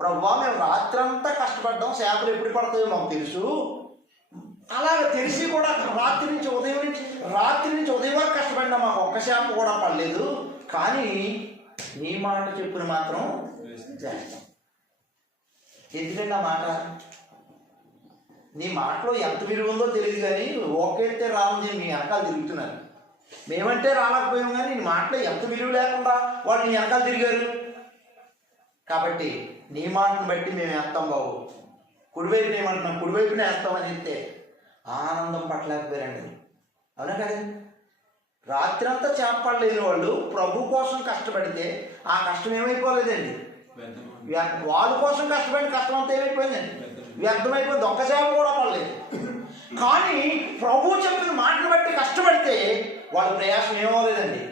ప్రభువా మేము రాత్రంతా కష్టపడ్డాం, చేపలు ఎప్పుడు పడతాయో మాకు తెలుసు, అలాగ తెలిసి కూడా రాత్రి నుంచి ఉదయం వరకు కష్టపడినా మాకు ఒక్క చేప కూడా పడలేదు, కానీ నీ మాట చెప్పుని మాత్రం చేస్తాం. ఎందుకంటే ఆ మాట నీ మాటలో ఎంత విలువ ఉందో తెలియదు, కానీ ఓకెళ్తే రావుంది మీ వెనకాల తిరుగుతున్నారు. మేమంటే రాలేకపోయాం, కానీ నీ మాటలో ఎంత విలువ లేకుండా వాళ్ళు నీ వెనకాల తిరిగారు. కాబట్టి నీ మాటను బట్టి మేము వేస్తాం బాబు, కుడివైపున ఏమంటున్నాం, కుడివైపునే వేస్తామని చెప్తే ఆనందం పట్టలేకపోయారండి. అవునా కదా? రాత్రి అంతా చేపడలేని వాళ్ళు ప్రభు కోసం కష్టపడితే ఆ కష్టం ఏమైపోలేదండి, వాళ్ళ కోసం కష్టపడిన కష్టం అంతా ఏమైపోయిందండి, వ్యర్థమైపోయింది. ఒక్క చేప కూడా పడలేదు. కానీ ప్రభు చెప్పిన మాటను బట్టి కష్టపడితే వాళ్ళ ప్రయాసం ఏమవలేదండి,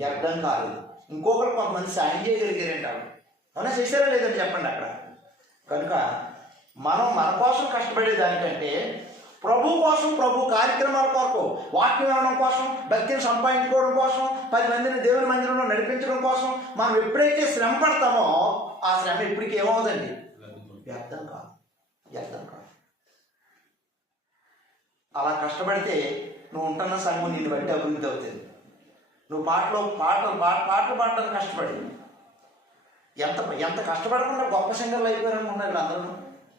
వ్యర్థం కాలేదు. ఇంకొకరు కొంతమంది సాయం చేయగలిగారండి. వాళ్ళు అవునా, చేశారా లేదండి చెప్పండి అక్కడ. కనుక మనం మన కోసం కష్టపడే దానికంటే ప్రభు కోసం, ప్రభు కార్యక్రమాల కొరకు, వాక్యం వినడం కోసం, భక్తిని సంపాదించుకోవడం కోసం, 10 మందిని దేవుని మందిరంలో నడిపించడం కోసం మనం ఎప్పుడైతే శ్రమ పడతామో ఆ శ్రమ ఎప్పటికీ ఏమవుదండి, వ్యర్థం కాదు. అలా కష్టపడితే నువ్వు ఉంటున్న సంఘం నిన్ను బట్టి అభివృద్ధి అవుతుంది. నువ్వు పాటలు పాడడానికి కష్టపడి ఎంత కష్టపడకుండా గొప్ప సింగర్లు అయిపోయారనుకున్నారు వీళ్ళందరూ.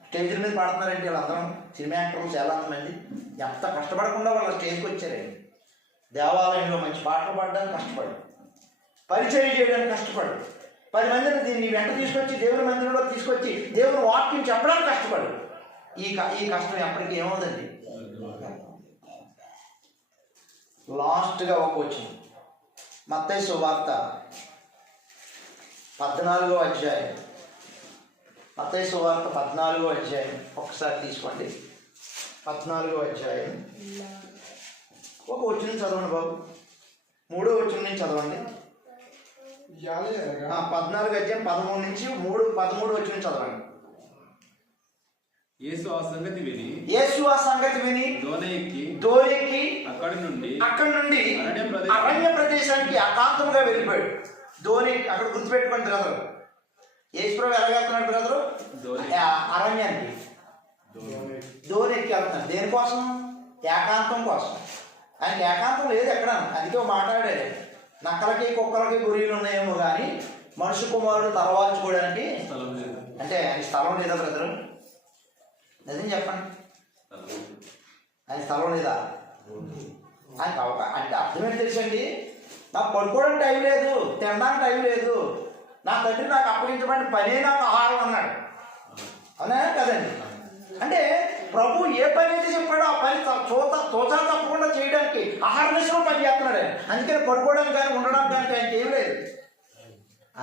స్టేజ్ల మీద పాడుతున్నారంటే వీళ్ళందరూ సినిమా యాక్టర్లు చాలా మంది ఎంత కష్టపడకుండా వాళ్ళ స్టేజ్కి వచ్చారండి. దేవాలయంలో మంచి పాటలు పాడడానికి కష్టపడి, పరిచయం చేయడానికి కష్టపడి, 10 మందిని దీన్ని వెంట తీసుకొచ్చి దేవుని మందిరంలో తీసుకొచ్చి దేవుని వాక్యం చెప్పడానికి కష్టపడు. ఈ కష్టం ఎప్పటికీ ఏమవుదండి. లాస్ట్గా ఒక వచ్చింది మత్తయి సువార్త 14వ అధ్యాయం. మత్తయి సువార్త 14వ అధ్యాయం ఒకసారి తీసుకోండి. 14వ అధ్యాయం ఒక వచనం చదవండి బాబు, 3వ వచనం నుంచి చదవండి. 14 అధ్యాయం 13 నుంచి 13 వచనం చదవండి. యేసు ఆ సంగతి విని దోణి ఎక్కి అక్కడి నుండి అరణ్య ప్రదేశానికి ఏకాంతముగా వెళ్ళిపోయాడు. ధోని అక్కడ గుర్తుపెట్టుకోండి బ్రదరు, యేసుప్రభు ఎలాగెళ్తున్నాడు బ్రదరు? అరణ్యానికి ధోని ఎక్కి వెళ్తున్నాడు. దేనికోసం? ఏకాంతం కోసం. ఆయనకి ఏకాంతం లేదు ఎక్కడ. అందుకే మాట్లాడాడు, నక్కలకి కుక్కలకి గొర్రెలు ఉన్నాయేమో కానీ మనుషు కుమారుడు తలవాల్చుకోవడానికి అంటే ఆయన స్థలం లేదా బ్రదరు? నిజం చెప్పండి, ఆయన స్థలం లేదా? ఆయనకు అంటే అర్థమేంటి తెలుసండి, నాకు పడుకోవడానికి టైం లేదు, తినడానికి టైం లేదు, నా తండ్రి నాకు అప్పగించబడిన పనే నాకు ఆహారం అన్నాడు. అవునా కదండి? అంటే ప్రభు ఏ పని అయితే చెప్పాడో ఆ పని తోచా తప్పకుండా చేయడానికి ఆహార నిమిషంలో పని చేస్తున్నాడు ఆయన. అందుకని పడుకోవడానికి కానీ ఉండడానికి కానీ ఆయనకి ఏం లేదు.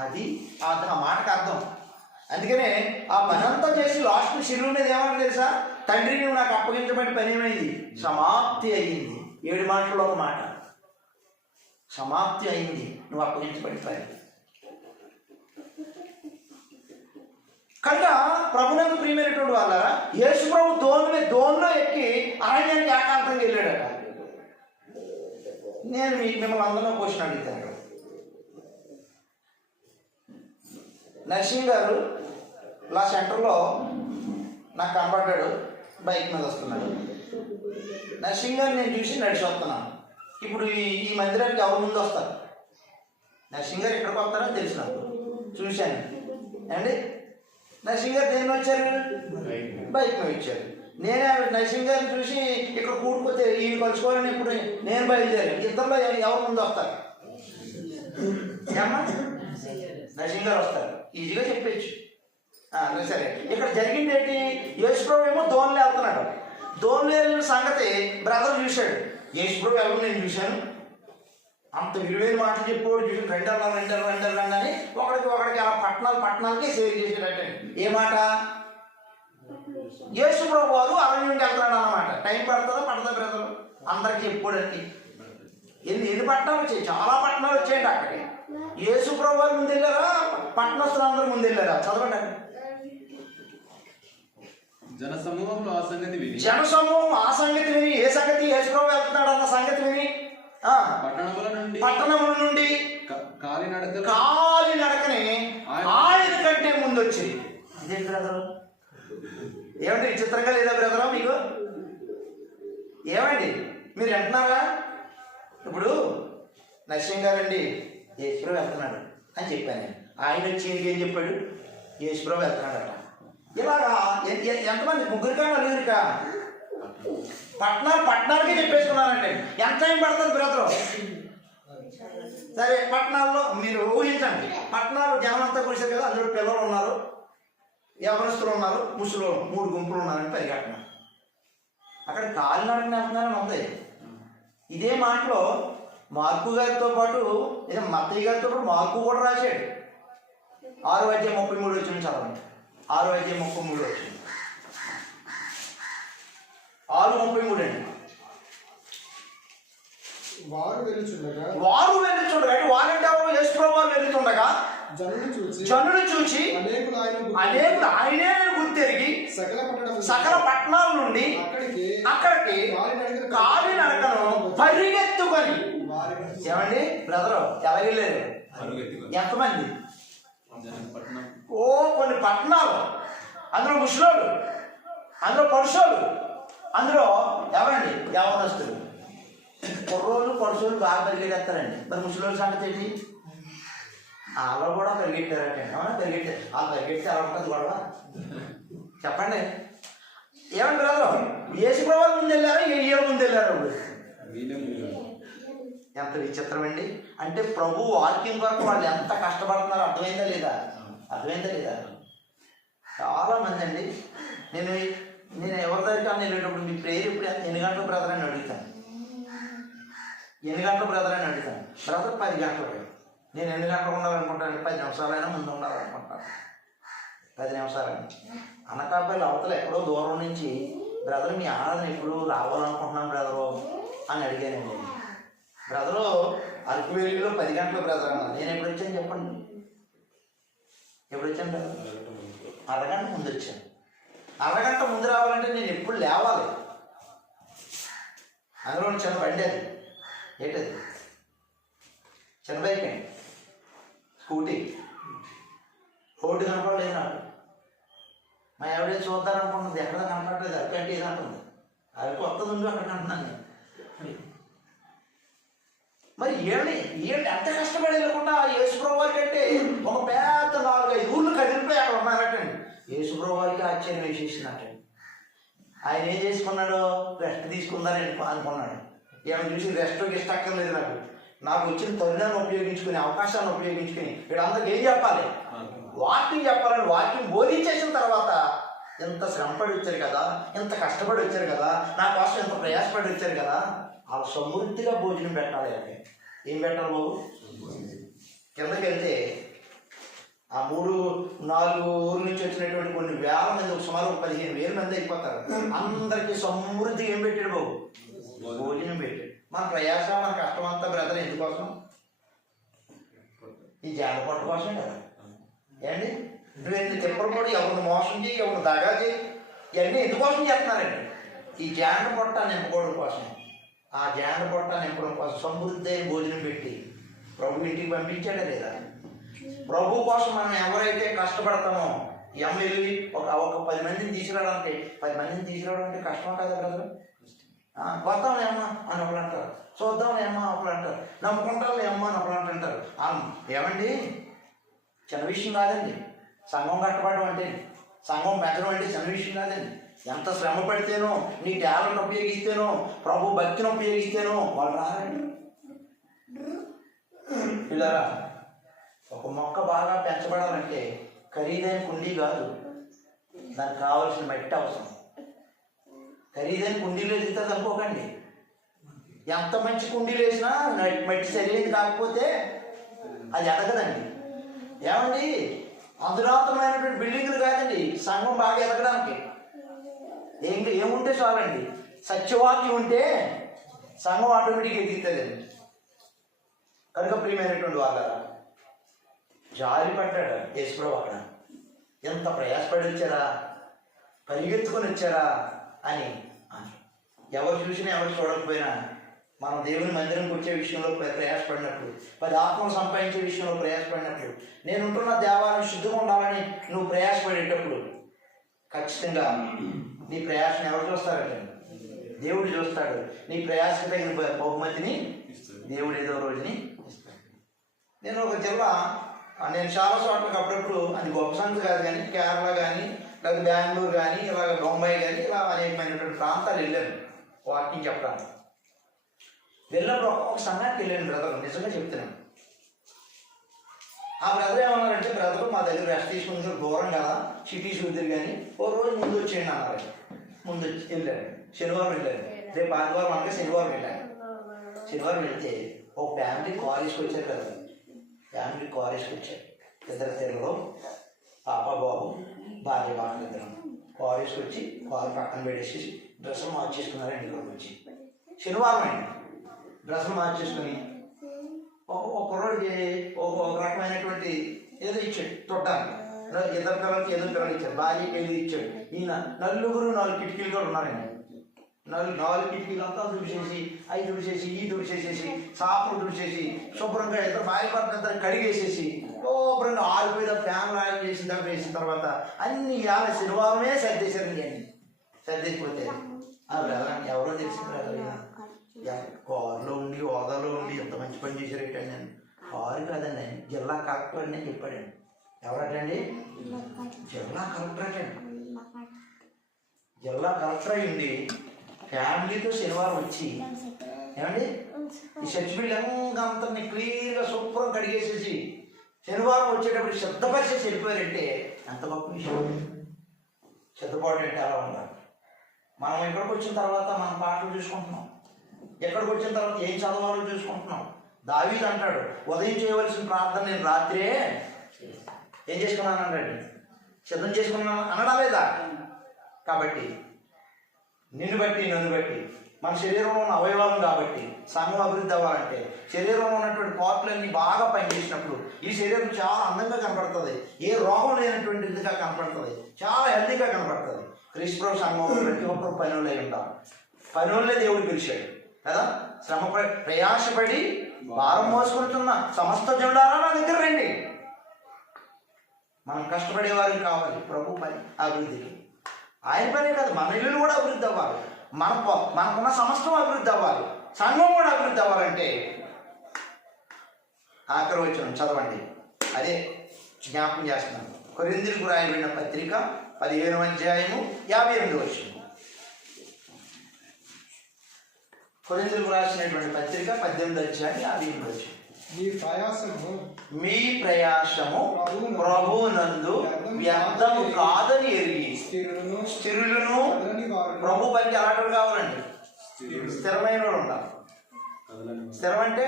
అది ఆ మాటకు అర్థం. అందుకనే ఆ పని అంతా చేసి లాస్ట్ శిలువ మీద ఏమన్నా తెలుసా? తండ్రి నువ్వు నాకు అప్పగించబడిన పని ఏమైంది? సమాప్తి అయ్యింది. 7 మాటల్లో ఒక మాట, సమాప్తి అయింది నువ్వు అప్పగించబడిన పని. కనుక ప్రభునందు ప్రియమైనటువంటి వాళ్ళ యేసు ప్రభు దోణిలో ఎక్కి అరణ్యానికి ఏకాంతంగా వెళ్ళాడట. నేను మిమ్మల్ని అందరిలో క్వశ్చన్ అడుగుతాను. నర్సింగ్ గారు ఇలా సెంటర్లో నాకు కనపడ్డాడు, బైక్ మీద వస్తున్నాడు. నర్సింగ్ గారు నేను చూసి నడిచి వస్తున్నాను. ఇప్పుడు ఈ మందిరానికి ఎవరి ముందు వస్తారు? నర్సింగ్ గారు ఎక్కడికి వస్తారో తెలుసు, నాకు చూశాను అండి. నర్సింగ్ గారు దేని వచ్చారు? బైక్ మీద వచ్చారు. నేనే నర్సింగ్ గారిని చూసి ఇక్కడ కూడుకోతే ఈయన కలుసుకోవాలని ఇప్పుడు నేను బయలుదేరాను. ఇద్దరులో ఎవరి ముందు వస్తారు? ఏమ్మా, నర్సింగ్ గారు వస్తారు, ఈజీగా చెప్పచ్చు. సరే, ఇక్కడ జరిగింది ఏంటి? యేసుప్రభు ఏమో దోణిలో వెళ్తున్నాడు. దోణిలో వెళ్ళిన సంగతి బ్రదర్ చూశాడు. యేసుప్రభు ఎవరు నేను చూశాను, అంత విలువైన మాటలు చెప్పేవాడు చూసి రెండర్ అని ఒకడికి అలా పట్టణాలకి సేవ్ చేసేటట్టు. ఏ మాట? యేసుప్రభు వారు అరణ్యంకి వెళ్తున్నాడు అన్నమాట. టైం పడదా బ్రదర్ అందరికి చెప్పుకోవడానికి. ఎన్ని పట్టణాలు వచ్చాయి? చాలా పట్టణాలు వచ్చాయండి అక్కడికి. యేసుప్రభు వారు ముందు వెళ్ళారా, పట్టణస్తులు అందరూ ముందు వెళ్ళారా? చదవండి. జనసమూహం ఆ సంగతి విని, ఏ సంగతి? యేసుప్రభు వెళ్తున్నాడు అన్న సంగతి విని పట్టణముల నుండి కాలినడకని ఆయన కంటే ముందు వచ్చి. ఇదేంటి బ్రదరు? ఏమంటే విచిత్రంగా లేదా బ్రదరా మీకు? ఏమండి మీరు వింటున్నారా? ఇప్పుడు నర్సింగ్ గారండి యేసుప్రభు వెళ్తున్నాడు అని చెప్పాను. ఆయన వచ్చి ఏం చెప్పాడు? యేసుప్రభు వెళ్తున్నాడట. ఇలాగా ఎంతమంది? ముగ్గురికా నలుగురికా? పట్టణాలకే చెప్పేసుకున్నానంటే ఎంత టైం పడుతుంది బ్రదరు? సరే, పట్టణాల్లో మీరు ఊహించండి. పట్టణాలు జనం అంతా కూర్చారు కదా, అందులో పిల్లలు ఉన్నారు, యవనస్తులు ఉన్నారు, ముసలు 3 గుంపులు ఉన్నారని పరిగెట్టినారు. అక్కడ కాలినడకని వెళ్తున్నారని ఉంది. ఇదే మాటలో మార్కు గారితో పాటు మత్తయ్య గారితో పాటు మార్కు కూడా రాశాడు. 6:33 వచ్చింది చదవండి. 6:33 వచ్చింది. 6:33 అండి. వారు వెళ్ళుచుండగా అంటే వారంటే ఎవరు? యేసుప్రభు వారు వెళ్తుండగా జనులు చూచి అనేకులు ఆయనే గుర్తెరిగి సకల పట్టణాల నుండి అక్కడికి కాలినడకను పరిగెత్తుకొని. ఏమండి బ్రదరు ఎలా వెళ్ళారు? ఎంతమంది? కొన్ని పట్టణాలు, అందులో ముసలోళ్ళు, అందులో పరుషోళ్ళు, అందులో ఎవరండి? యవనస్తులు. కుర్రోళ్ళు పరుషోళ్ళు బాగా పరిగెట్టేస్తారండి. మరి ముసలోళ్ళ సంగతి ఏంటి? వాళ్ళు కూడా పరిగెట్టారంటే పరిగెట్టారు. వాళ్ళు పరిగెడితే ఎలా ఉంటుంది గొడవ? చెప్పండి. ఏమండి బ్రదరు? యేసుప్రభు ముందు వెళ్ళారా, ఈయన ముందు వెళ్ళారు? ఎంత విచిత్రం అండి. అంటే ప్రభు వాక్యం కొరకు వాళ్ళు ఎంత కష్టపడుతున్నారో అర్థమైందా లేదా? చాలా మంది అండి. నేను ఎవరి దగ్గర వెళ్ళేటప్పుడు మీ ప్రేయర్ ఇప్పుడు ఎన్ని గంటల బ్రదర్ అని అడుగుతాను. బ్రదర్ 10 గంటలు. నేను ఎన్ని గంటలు ఉండాలనుకుంటాను? 10 నిమిషాలైనా ముందు ఉండాలనుకుంటాను. 10 నిమిషాలని అనకాపల్లి అవతల ఎక్కడో దూరం నుంచి బ్రదర్ మీ ఆరాధన ఎప్పుడు రావాలనుకుంటున్నాను బ్రదరు అని అడిగానండి. బ్రదరు అరకువేలిలో 10 గంటల బ్రదర్ అన్నారు. నేను ఎప్పుడు వచ్చాను చెప్పండి? ఎప్పుడు వచ్చాను బ్రదర్? అరగంట ముందు వచ్చాను. అరగంట ముందు రావాలంటే నేను ఎప్పుడు లేవాలి? అందులో చిన్న బండి, అది ఏంటది? చిన్న బైక్ అండి, స్కూటీ. రోడ్డు కనపడలేదు నాకు. మా ఎవడే చూద్దారనుకుంటుంది, ఎక్కడ కనపడలేదు. అరకంటే ఇది అంటుంది. అది కొత్తది ఉండి అక్కడ అంటున్నాను నేను. మరి వీళ్ళు ఎంత కష్టపడి వెళ్ళకుండా యేసుప్రభు వారికి అంటే ఒక పెద్ద 4-5 ఊర్లు కదిలిపోయి అక్కడ ఉన్నారటండి. యేసుప్రభు వారికి ఆశ్చర్యం వేసేసినట్టండి. ఆయన ఏం చేసుకున్నాడు? రెస్ట్ తీసుకుందారని అనుకున్నాడు. ఈయన చూసి రెస్ట్ అక్కర్లేదు. నాకు వచ్చిన తరుణాన్ని ఉపయోగించుకుని, అవకాశాన్ని ఉపయోగించుకుని వీళ్ళందరికీ ఏం చెప్పాలి? వాక్యం చెప్పాలని వాక్యం బోధించేసిన తర్వాత ఎంత శ్రమపడి వచ్చారు కదా, ఎంత కష్టపడి వచ్చారు కదా, నా కోసం ఎంత ప్రయాసపడి వచ్చారు కదా, వాళ్ళు సమృద్ధిగా భోజనం పెట్టాలి. అంటే ఏం పెట్టాలి బాబు? కిందకి వెళ్తే ఆ 3-4 ఊరు నుంచి వచ్చినటువంటి కొన్ని వేల మంది, సుమారు 15,000 మంది అయిపోతారు. అందరికీ సమృద్ధిగా ఏం పెట్టాడు బాబు? భోజనం పెట్టాడు. మన ప్రయాస, మన కష్టం అంతా బ్రదర్ ఎందుకోసం? ఈ జానపట్టు కోసం కదా. ఏండి నువ్వు ఎన్ని తిప్పలు కూడా ఎవరిని మోసం చేయి, ఎవరిని దగా చేయి, ఇవన్నీ ఎందుకోసం చేస్తున్నారండి? ఈ జాండ పొట్ట నింపుకోవడం కోసం, ఆ జాండ పొట్ట నింపడం కోసం సమృద్ధి అయిన భోజనం పెట్టి ప్రభు ఇంటికి పంపించాడా లేదా? ప్రభు కోసం మనం ఎవరైతే కష్టపడతామో, వెళ్ళి ఒక 10 మందిని తీసుకురావడానికి 10 మందిని తీసుకురావడం అంటే కష్టమా కదా బ్రదర్? వద్దాంలే అమ్మా అని ఒకళ్ళు అంటారు, చూద్దాంలే అమ్మా ఒకళ్ళు అంటారు, నమ్ముకుంటారులే అమ్మా అని ఒకళ్ళు అంటారు. ఏమండి, చిన్న విషయం కాదండి సంఘం కట్టబడడం అంటే, సంఘం పెంచడం అంటే చిన్న విషయం కాదండి. ఎంత శ్రమ పడితేనో, నీ టాలెంట్ ఉపయోగిస్తేనో, ప్రభు భక్తిని ఉపయోగిస్తేనో వాళ్ళు రారండి. పిల్లరా, ఒక మొక్క బాగా పెంచబడాలంటే ఖరీదైన కుండీ కాదు, దానికి కావాల్సిన మట్టి అవసరం. ఖరీదైన కుండీలు ఎదుగుతుంది అనుకోకండి. ఎంత మంచి కుండీలు వేసినా మట్టి సరైనది కాకపోతే అది ఎదగదండి. ఏమండి, అధునాతనమైనటువంటి బిల్డింగులు కాదండి సంఘం బాగా ఎదగడానికి. ఏముంటే చాలండి, సత్యవాక్యం ఉంటే సంఘం ఆటోమేటిక్గా ఎదుగుతుందండి. కనుక ప్రియమైనటువంటి వాళ్ళ జారి పడ్డాడు యేసుప్రభు అక్కడ. ఎంత ప్రయాసపడి వచ్చారా, పరిగెత్తుకొని వచ్చారా అని. ఎవరు చూసినా ఎవరు చూడకపోయినా మనం దేవుని మందిరంకి వచ్చే విషయంలో ప్రయాసపడినట్లు, 10 ఆత్మలు సంపాదించే విషయంలో ప్రయాసపడినట్లు, నేను ఉంటున్న దేవాలయం శుద్ధిగా ఉండాలని నువ్వు ప్రయాసపడేటప్పుడు ఖచ్చితంగా నీ ప్రయాసం ఎవరు చూస్తారంటే దేవుడు చూస్తాడు. నీ ప్రయాసకు తగిన బహుమతిని దేవుడు ఏదో రోజుని ఇస్తాడు. నేను ఒక జిల్లా, నేను చాలా చోట్లకి అప్పుడప్పుడు, అది గొప్ప సంగతి కాదు కానీ, కేరళ కానీ లేదా బెంగళూరు కానీ ఇలాగ బొంబాయి కానీ ఇలా అనేకమైనటువంటి ప్రాంతాలు వెళ్ళాను వాకింగ్ చెప్పడానికి. వెళ్ళినప్పుడు ఒక సంఘానికి వెళ్ళాను బ్రదర్, నిజంగా చెప్తున్నాను. ఆ బ్రదర్ ఏమన్నారంటే, బ్రదర్ మా దగ్గర రెస్ట్ తీసుకుని దూరం కదా, సిటీస్ వద్దురు కానీ ఓ రోజు ముందు వచ్చేయండి అన్నారు. ముందు వచ్చి వెళ్ళాను, శనివారం వెళ్ళాను. రేపు ఆదివారం అనగా శనివారం వెళ్ళాను. శనివారం వెళ్తే ఒక ఫ్యామిలీ కార్ వేసుకొచ్చారు కదా, ఫ్యామిలీ కార్ వేసుకొచ్చారు. 2 తెరలో పాప బాబు భార్య భర్తలు 2 కార్ వేసుకొచ్చి కారు పక్కన పెట్టేసి డ్రెస్సులు మార్చేసుకున్నారు. ఇంట్లోకి వచ్చి శనివారం అండి డ్రెస్సులు మార్చేసుకుని ఒక కుర్రోడికి ఒక రకమైనటువంటి ఏదో ఇచ్చాడు చూడటానికి. 2 పిల్లలకి ఏదో పిల్లలు ఇచ్చాడు, భార్యకి ఏదో ఇచ్చాడు. ఈయన 4 కిటికీలు కూడా ఉన్నారండి. 4 కిటికీలు అంతా తుడిచేసి, అవి తుడిచేసి, ఈ తుడిచేసేసి, సాపులు తుడిచేసి, శుభ్రంగా భార్య భర్త కడిగేసేసి శుభ్రంగా ఆరిపోయిన ఫ్యాన్లు ఆయిల్ వేసిన తర్వాత అన్ని ఇవాళ శనివారమే సర్దేశారండి. అన్ని సర్దేసిపోతే ఎవరో తెలిసింది కారులో ఉండి హోదాలో ఉండి ఎంత మంచి పని చేశారేటండి. నేను కారు కాదండి, జిల్లా కలెక్టర్ అని చెప్పాడండి. ఎవరటండి? జిల్లా కలెక్టర్ అటండి. జిల్లా కలెక్టర్ అయ్యింది ఫ్యామిలీతో శనివారం వచ్చి, ఏమండి ఈ చర్చ్ బిల్డింగ్ అంతా క్లియర్గా శుభ్రం కడిగేసేసి శనివారం వచ్చేటప్పుడు సిద్ధపరిచేసి వెళ్ళిపోయారంటే ఎంత గొప్ప విషయం. సిద్ధపాటు అంటే అలా ఉండాలి. మనం ఇక్కడికి వచ్చిన తర్వాత మనం పాటలు చూసుకుంటున్నాం, ఎక్కడికి వచ్చిన తర్వాత ఏం చదవాలో చూసుకుంటున్నాం. దావీదు అంటాడు, ఉదయం చేయవలసిన ప్రార్థన నేను రాత్రే ఏం చేసుకున్నాను అన్నాడు, సిద్ధం చేసుకున్నాను అనడా లేదా? కాబట్టి నిన్ను బట్టి నన్ను బట్టి మన శరీరంలో ఉన్న అవయవాలను కాబట్టి సంఘం అభివృద్ధి అవ్వాలంటే శరీరంలో ఉన్నటువంటి పార్ట్లన్నీ బాగా పనిచేసినప్పుడు ఈ శరీరం చాలా అందంగా కనపడుతుంది, ఏ రోగం లేనటువంటి ఇదిగా కనపడుతుంది, చాలా హెల్తీగా కనపడుతుంది. క్రీస్తు సంఘంలో ప్రతి ఒక్కరు పనులే ఉంటాం. పనులే దేవుడు పిలిచాడు కదా. ప్రయాసపడి భారం మోసుకుంటున్న సమస్త జనులారా నా దగ్గర రండి. మనం కష్టపడేవారికి కావాలి ప్రభు పని అభివృద్ధికి. ఆయన పనే కాదు, మన ఇల్లు కూడా అభివృద్ధి అవ్వాలి, మనకున్న సమస్తం అభివృద్ధి అవ్వాలి, సంఘం కూడా అభివృద్ధి అవ్వాలంటే ఆఖరి వచనం చదవండి. అదే జ్ఞాపకం చేస్తున్నాను. కొరింథీయులకు రాయబడిన పత్రిక 15వ అధ్యాయము 58వ వచనం. కొరింథీయులకు రాసినటువంటి పత్రిక 18వ అధ్యాయం 58వ వచనం. మీ ప్రయాసము ప్రభువునందు వ్యర్థము కాదని ఎరిగి స్థిరులను. ప్రభు పనికి అలాంటి కావాలండి, స్థిరమైన వాడు ఉండాలి. స్థిరం అంటే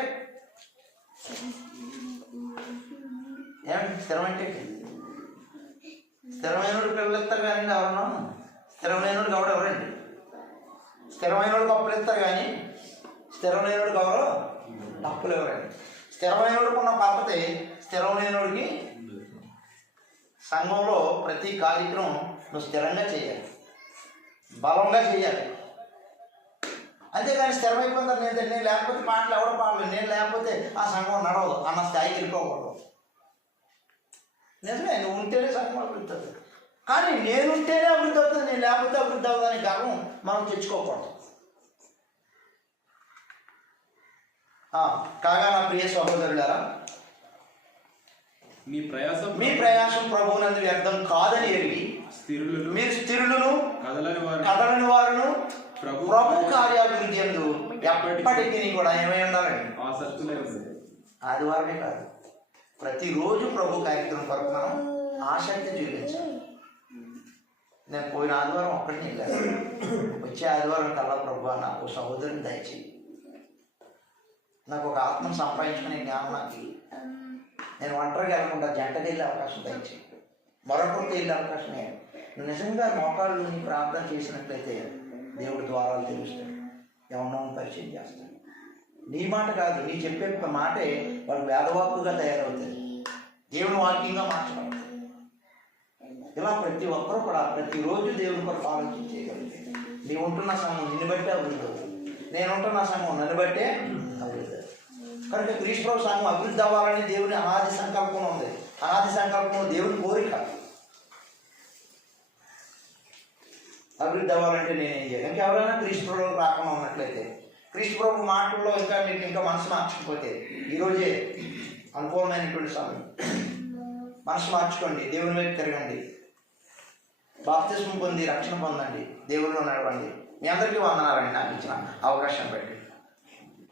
ఏమండి? స్థిరం అంటే స్థిరమైన వాడు పిల్లలు ఇస్తారు కానీ ఎవరన్నా స్థిరమైన వాడికి ఎవరు ఎవరండి? స్థిరమైన వాడికి అప్పులు ఇస్తారు కానీ స్థిరమైన వాడికి ఎవరు అప్పులు ఎవరండి? స్థిరమైన వాడికి ఉన్న పద్ధతి స్థిరం లేని వాడికి సంఘంలో ప్రతి కార్యక్రమం నువ్వు స్థిరంగా చేయాలి, బలంగా చేయాలి. అంతేగాని స్థిరమైపోయింది నేను లేకపోతే పాటలు ఎవడో పాడలేదు, నేను లేకపోతే ఆ సంఘం నడవదు అన్న స్థాయికి వెళ్ళిపోకూడదు. నిజమే, నువ్వు ఉంటేనే సంఘం అభివృద్ధి అవుతుంది. కానీ నేనుంటేనే అభివృద్ధి అవుతుంది, నేను లేకపోతే అభివృద్ధి అవుతుందనే గర్వం మనం తెచ్చుకోకూడదు. కాగా నా ప్రియ సహోదరులారా, మీ ప్రయాసం ప్రభువునందు వ్యర్థం కాదని ఎరిగి మీరు స్థిరులను కదలని వారును ప్రభు కార్యాభివృద్ధి యందు ఎప్పటికీ కూడా ఏమై ఉండాలండి. ఆదివారమే కాదు, ప్రతిరోజు ప్రభు కార్యక్రమం కొరకు మనం ఆసక్తి చూపించాలి. నేను పోయిన ఆదివారం ఒక్కడిని వెళ్ళాను, వచ్చే ఆదివారం కల్లా ప్రభు నాకు సహోదరుని దయచేయి, నాకు ఒక ఆత్మను సంపాదించుకునే జ్ఞానం నాకు, నేను ఒంటరిగా వెళ్ళకుండా జంటకి వెళ్ళే అవకాశం దయచేయి, మరొకరికి వెళ్ళే అవకాశం లేదు. నువ్వు నిజంగా మోకాళ్ళు నీ ప్రార్థన చేసినట్లయితే దేవుడి ద్వారాలు తెలుస్తాడు, ఎవరినో పరిచయం చేస్తాడు. నీ మాట కాదు, నీ చెప్పే మాటే వాడు వేదవాక్కుగా తయారవుతుంది, దేవుని వాక్యంగా మార్చబడుతుంది. ఇలా ప్రతి ఒక్కరూ కూడా ప్రతిరోజు దేవుని కొరకు ఆలోచన చేయగలిగితే నీ ఉంటున్న సమయం నిన్ను బట్టే అభివృద్ధి అవుతుంది, నేను ఉంటున్న సమయం నన్ను బట్టే అభివృద్ధి. కనుక క్రీస్తు ప్రభు సంఘం అభివృద్ధి అవ్వాలని దేవుని అనాది సంకల్పం ఉంది. అనాది సంకల్పం దేవుని కోరిక. అభివృద్ధి అవ్వాలంటే నేనేం చేయాలి? ఇంకెవరైనా క్రీస్తు ప్రభు రాకుండా ఉన్నట్లయితే, క్రీస్తు ప్రభు మాటల్లో ఇంకా మీకు ఇంకా మనసు మార్చకపోతే ఈరోజే అనుకూలమైనటువంటి సమయం. మనసు మార్చుకోండి, దేవుని వైపు తిరగండి, బాప్తిస్మం పొంది రక్షణ పొందండి, దేవుళ్ళు నడవండి. మీ అందరికీ వందనాలండి నాకు ఇచ్చిన అవకాశం పెట్టి.